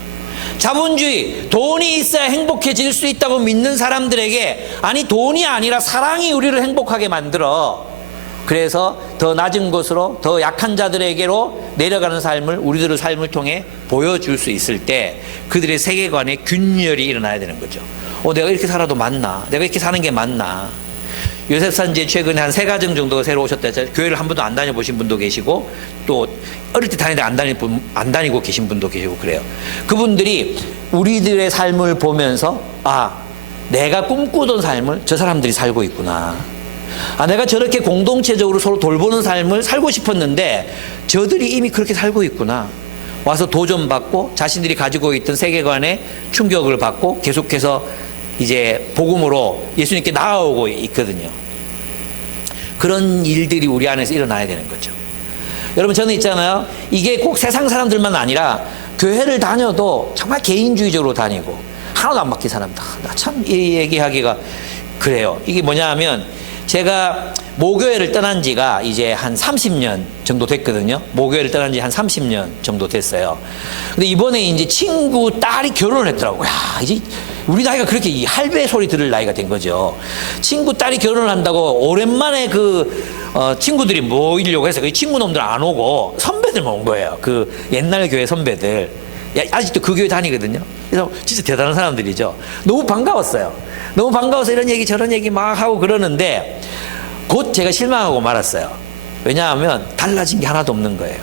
자본주의, 돈이 있어야 행복해질 수 있다고 믿는 사람들에게 아니 돈이 아니라 사랑이 우리를 행복하게 만들어, 그래서 더 낮은 곳으로 더 약한 자들에게로 내려가는 삶을 우리들의 삶을 통해 보여줄 수 있을 때 그들의 세계관에 균열이 일어나야 되는 거죠. 내가 이렇게 살아도 맞나? 내가 이렇게 사는 게 맞나? 요셉산지에 최근에 한 3가정 정도가 새로 오셨다 했잖아요. 교회를 한 번도 안 다녀보신 분도 계시고, 또 어릴 때 다니는데 안 다니고 계신 분도 계시고 그래요. 그분들이 우리들의 삶을 보면서 내가 꿈꾸던 삶을 저 사람들이 살고 있구나. 내가 저렇게 공동체적으로 서로 돌보는 삶을 살고 싶었는데 저들이 이미 그렇게 살고 있구나. 와서 도전받고 자신들이 가지고 있던 세계관에 충격을 받고 계속해서 이제 복음으로 예수님께 나아오고 있거든요. 그런 일들이 우리 안에서 일어나야 되는 거죠. 여러분, 저는 있잖아요, 이게 꼭 세상 사람들만 아니라 교회를 다녀도 정말 개인주의적으로 다니고 하나도 안 바뀐 사람들, 나 참 이 얘기하기가 그래요. 이게 뭐냐 하면, 제가 모교회를 떠난 지가 이제 한 30년 정도 됐거든요. 모교회를 떠난 지 한 30년 정도 됐어요. 근데 이번에 이제 친구 딸이 결혼을 했더라고요. 이제 우리 나이가 그렇게 이 할배 소리 들을 나이가 된 거죠. 친구 딸이 결혼을 한다고 오랜만에 친구들이 모이려고 해서 그 친구 놈들 안 오고 선배들만 온 거예요. 그 옛날 교회 선배들. 아직도 그 교회 다니거든요. 그래서 진짜 대단한 사람들이죠. 너무 반가웠어요. 너무 반가워서 이런 얘기 저런 얘기 막 하고 그러는데 곧 제가 실망하고 말았어요. 왜냐하면 달라진 게 하나도 없는 거예요.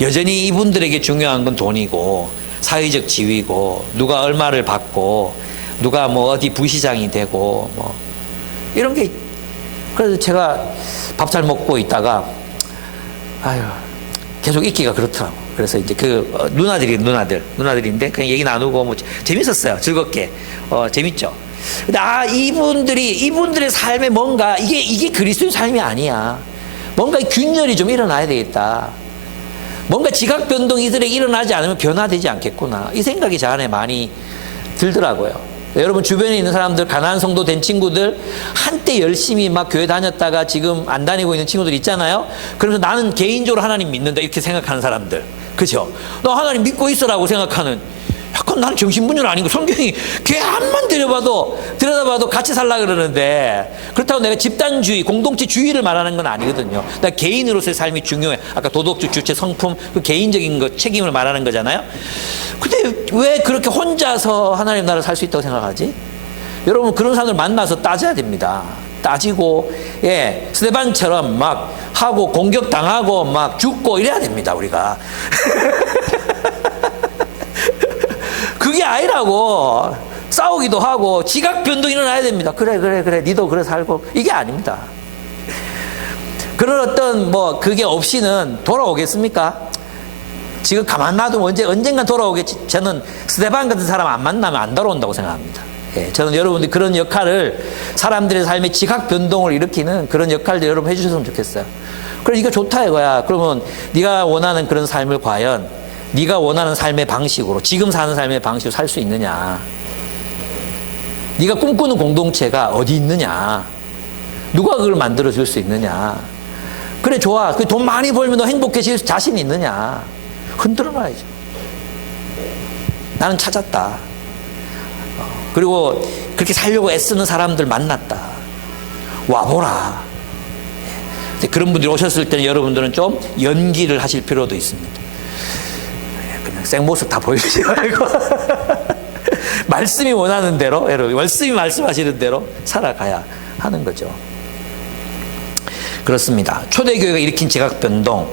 여전히 이분들에게 중요한 건 돈이고 사회적 지위고 누가 얼마를 받고 누가 뭐 어디 부시장이 되고 뭐 이런 게. 그래서 제가 밥 잘 먹고 있다가 아유 계속 있기가 그렇더라고. 그래서 이제 그 누나들인데 그냥 얘기 나누고 뭐 재밌었어요. 즐겁게. 재밌죠. 근데 이분들의 삶에 뭔가 이게 그리스도의 삶이 아니야. 뭔가 균열이 좀 일어나야 되겠다. 뭔가 지각 변동이 이들에게 일어나지 않으면 변화되지 않겠구나. 이 생각이 저 안에 많이 들더라고요. 여러분 주변에 있는 사람들, 가난한 성도 된 친구들, 한때 열심히 막 교회 다녔다가 지금 안 다니고 있는 친구들 있잖아요. 그러면서 나는 개인적으로 하나님 믿는다 이렇게 생각하는 사람들, 그죠? 너 하나님 믿고 있어라고 생각하는, 약간 나는 정신분열 아니고 성경이 걔 암만 들여다봐도 같이 살라 그러는데, 그렇다고 내가 집단주의, 공동체주의를 말하는 건 아니거든요. 나 개인으로서의 삶이 중요해. 아까 도덕적 주체, 성품, 그 개인적인 것, 책임을 말하는 거잖아요. 근데 왜 그렇게 혼자서 하나님 나라를 살 수 있다고 생각하지? 여러분 그런 사람들 만나서 따져야 됩니다. 따지고, 스데반처럼 막 하고 공격당하고 막 죽고 이래야 됩니다, 우리가. 그게 아니라고. 싸우기도 하고 지각 변동이 일어나야 됩니다. 그래 니도 그래 살고, 이게 아닙니다. 그런 어떤 그게 없이는 돌아오겠습니까? 지금 가만 놔두면 언젠간 돌아오겠지. 저는 스데반 같은 사람 안 만나면 안 돌아온다고 생각합니다. 저는 여러분들이 그런 역할을, 사람들의 삶의 지각 변동을 일으키는 그런 역할들 여러분 해주셨으면 좋겠어요. 그래 이거 좋다 이거야. 그러면 네가 원하는 그런 삶을 과연 네가 원하는 삶의 방식으로, 지금 사는 삶의 방식으로 살 수 있느냐? 네가 꿈꾸는 공동체가 어디 있느냐? 누가 그걸 만들어 줄 수 있느냐? 그래 좋아. 그 돈 많이 벌면 너 행복해질 자신 있느냐? 흔들어 놔야죠. 나는 찾았다. 그리고 그렇게 살려고 애쓰는 사람들 만났다. 와보라. 그런 분들이 오셨을 때는 여러분들은 좀 연기를 하실 필요도 있습니다. 그냥 생모습 다 보여주지 말고 말씀이 원하는 대로, 여러분 말씀이 말씀하시는 대로 살아가야 하는 거죠. 그렇습니다. 초대교회가 일으킨 지각변동,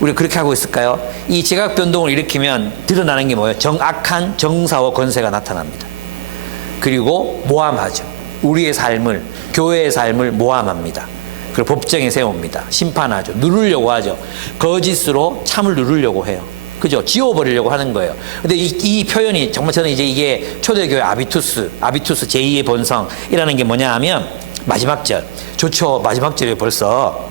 우리가 그렇게 하고 있을까요? 이 지각변동을 일으키면 드러나는 게 뭐예요? 정악한 정사와 권세가 나타납니다. 그리고 모함하죠. 우리의 삶을, 교회의 삶을 모함합니다. 그리고 법정에 세웁니다. 심판하죠. 누르려고 하죠. 거짓으로 참을 누르려고 해요. 그죠? 지워버리려고 하는 거예요. 근데 이 표현이 정말 저는 이제 이게 초대교회 아비투스 제2의 본성이라는 게 뭐냐 하면, 마지막 절, 좋죠. 마지막 절에 벌써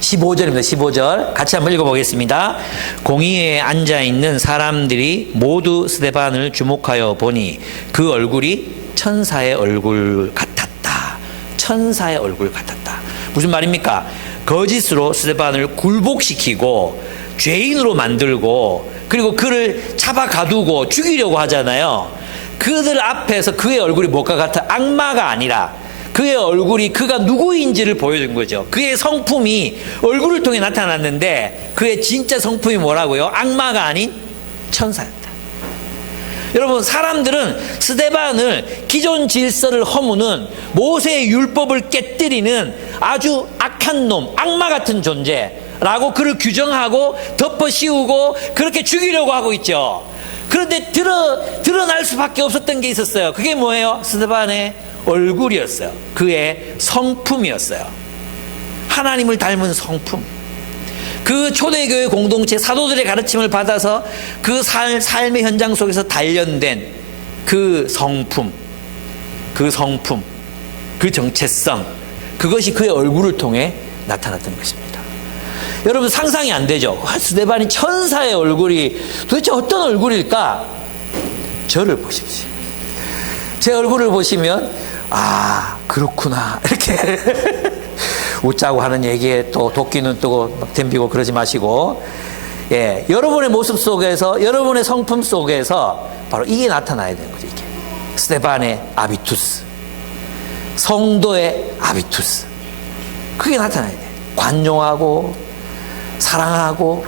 15절입니다. 15절 같이 한번 읽어보겠습니다. 공의에 앉아있는 사람들이 모두 스데반을 주목하여 보니 그 얼굴이 천사의 얼굴 같았다. 천사의 얼굴 같았다. 무슨 말입니까? 거짓으로 스데반을 굴복시키고 죄인으로 만들고, 그리고 그를 잡아 가두고 죽이려고 하잖아요. 그들 앞에서 그의 얼굴이 뭐가 같아? 악마가 아니라 그의 얼굴이 그가 누구인지를 보여준 거죠. 그의 성품이 얼굴을 통해 나타났는데 그의 진짜 성품이 뭐라고요? 악마가 아닌 천사였다. 여러분 사람들은 스데반을, 기존 질서를 허무는, 모세의 율법을 깨뜨리는 아주 악한 놈, 악마 같은 존재라고 그를 규정하고 덮어 씌우고 그렇게 죽이려고 하고 있죠. 그런데 드러날 수밖에 없었던 게 있었어요. 그게 뭐예요? 스데반의 얼굴이었어요. 그의 성품이었어요. 하나님을 닮은 성품. 그 초대교회 공동체 사도들의 가르침을 받아서 그 삶의 현장 속에서 단련된 그 성품, 그 정체성, 그것이 그의 얼굴을 통해 나타났던 것입니다. 여러분 상상이 안 되죠? 스데반이 천사의 얼굴이 도대체 어떤 얼굴일까? 저를 보십시오. 제 얼굴을 보시면 그렇구나 이렇게 웃자고 하는 얘기에 또 도끼는 뜨고 막 덤비고 그러지 마시고, 여러분의 모습 속에서, 여러분의 성품 속에서 바로 이게 나타나야 되는 거죠. 이게 스데반의 아비투스, 성도의 아비투스, 그게 나타나야 돼. 관용하고 사랑하고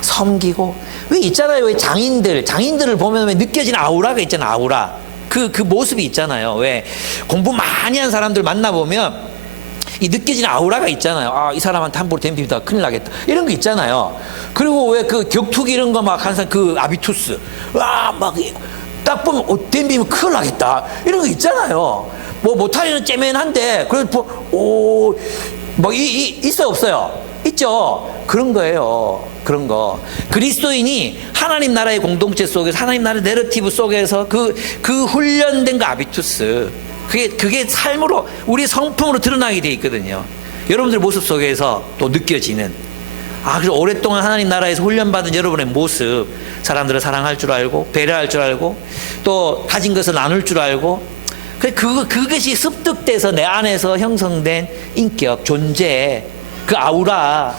섬기고. 왜 있잖아요. 왜 장인들을 보면 왜 느껴지는 아우라가 있잖아요. 아우라. 그 모습이 있잖아요. 왜 공부 많이 한 사람들 만나보면 이 느껴지는 아우라가 있잖아요. 아, 이 사람한테 함부로 댐비다 큰일 나겠다. 이런 거 있잖아요. 그리고 왜 그 격투기 이런 거 막 항상 그 아비투스. 와, 막 딱 보면 댐비면 큰일 나겠다. 이런 거 있잖아요. 뭐 못하리는 째맨한데 그래도 뭐 있어요 없어요? 있죠. 그런 거예요. 그런 거. 그리스도인이 하나님 나라의 공동체 속에서 하나님 나라의 내러티브 속에서 그 훈련된 그 아비투스 그게 삶으로 우리 성품으로 드러나게 돼 있거든요. 여러분들 모습 속에서 또 느껴지는 그래서 오랫동안 하나님 나라에서 훈련받은 여러분의 모습 사람들을 사랑할 줄 알고 배려할 줄 알고 또 가진 것을 나눌 줄 알고 그것이 습득돼서 내 안에서 형성된 인격, 존재, 그 아우라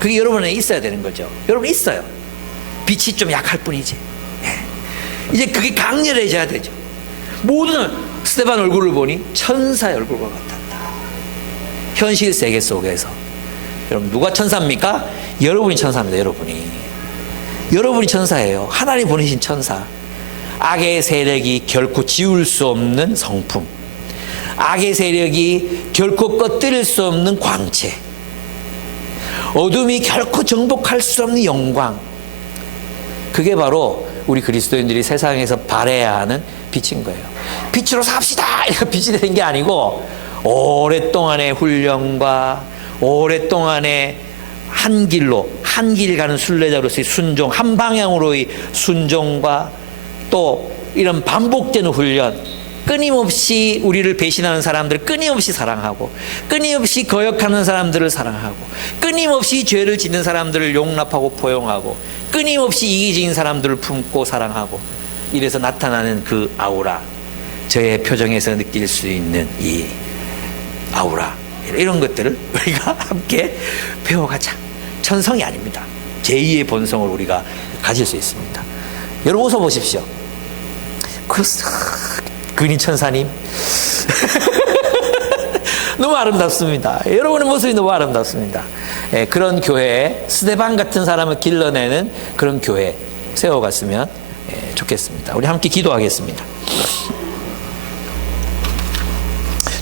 그게 여러분에 있어야 되는 거죠. 여러분 있어요. 빛이 좀 약할 뿐이지. 이제 그게 강렬해져야 되죠. 모든 스데반 얼굴을 보니 천사의 얼굴과 같았다. 현실 세계 속에서 여러분 누가 천사입니까? 여러분이 천사입니다. 여러분이 천사예요. 하나님 보내신 천사. 악의 세력이 결코 지울 수 없는 성품, 악의 세력이 결코 꺼뜨릴 수 없는 광채, 어둠이 결코 정복할 수 없는 영광. 그게 바로 우리 그리스도인들이 세상에서 발해야 하는 빛인 거예요. 빛으로 삽시다 이렇게 빛이 되는 게 아니고 오랫동안의 훈련과 오랫동안의 한 길 가는 순례자로서의 순종, 한 방향으로의 순종과 또 이런 반복되는 훈련, 끊임없이 우리를 배신하는 사람들을 끊임없이 사랑하고 끊임없이 거역하는 사람들을 사랑하고 끊임없이 죄를 짓는 사람들을 용납하고 포용하고 끊임없이 이기적인 사람들을 품고 사랑하고 이래서 나타나는 그 아우라, 저의 표정에서 느낄 수 있는 이 아우라, 이런 것들을 우리가 함께 배워가자. 천성이 아닙니다. 제2의 본성을 우리가 가질 수 있습니다. 여러분 웃어보십시오. 근위 천사님 너무 아름답습니다. 여러분의 모습이 너무 아름답습니다. 그런 교회, 스데반 같은 사람을 길러내는 그런 교회 세워갔으면 좋겠습니다. 우리 함께 기도하겠습니다.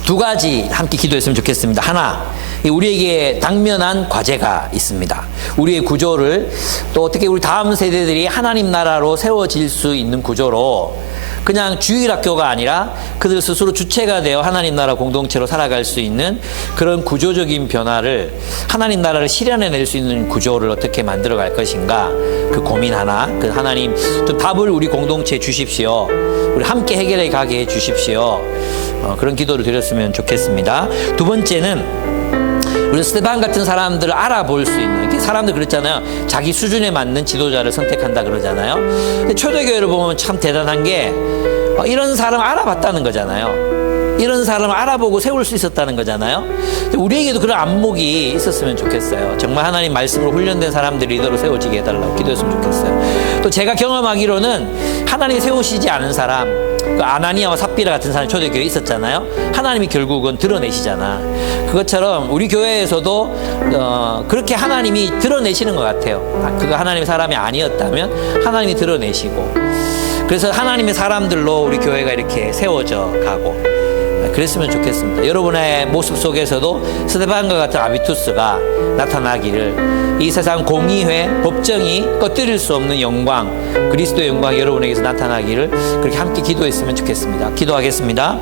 두 가지 함께 기도했으면 좋겠습니다. 하나, 우리에게 당면한 과제가 있습니다. 우리의 구조를 또 어떻게 우리 다음 세대들이 하나님 나라로 세워질 수 있는 구조로 그냥 주일학교가 아니라 그들 스스로 주체가 되어 하나님 나라 공동체로 살아갈 수 있는 그런 구조적인 변화를, 하나님 나라를 실현해낼 수 있는 구조를 어떻게 만들어갈 것인가, 그 고민 하나, 그 하나님 좀 답을 우리 공동체에 주십시오. 우리 함께 해결해 가게 해 주십시오. 그런 기도를 드렸으면 좋겠습니다. 두 번째는 우리 스데반 같은 사람들을 알아볼 수 있는, 사람들 그랬잖아요. 자기 수준에 맞는 지도자를 선택한다 그러잖아요. 근데 초대교회를 보면 참 대단한 게 이런 사람 알아봤다는 거잖아요. 이런 사람을 알아보고 세울 수 있었다는 거잖아요. 우리에게도 그런 안목이 있었으면 좋겠어요. 정말 하나님 말씀으로 훈련된 사람들이 리더로 세워지게 해달라고 기도했으면 좋겠어요. 또 제가 경험하기로는 하나님이 세우시지 않은 사람, 그 아나니아와 삽비라 같은 사람이 초대교회에 있었잖아요. 하나님이 결국은 드러내시잖아. 그것처럼 우리 교회에서도 그렇게 하나님이 드러내시는 것 같아요. 그가 하나님의 사람이 아니었다면 하나님이 드러내시고, 그래서 하나님의 사람들로 우리 교회가 이렇게 세워져 가고 그랬으면 좋겠습니다. 여러분의 모습 속에서도 스데반과 같은 아비투스가 나타나기를, 이 세상 공의회, 법정이 꺼뜨릴 수 없는 영광, 그리스도의 영광이 여러분에게서 나타나기를 그렇게 함께 기도했으면 좋겠습니다. 기도하겠습니다.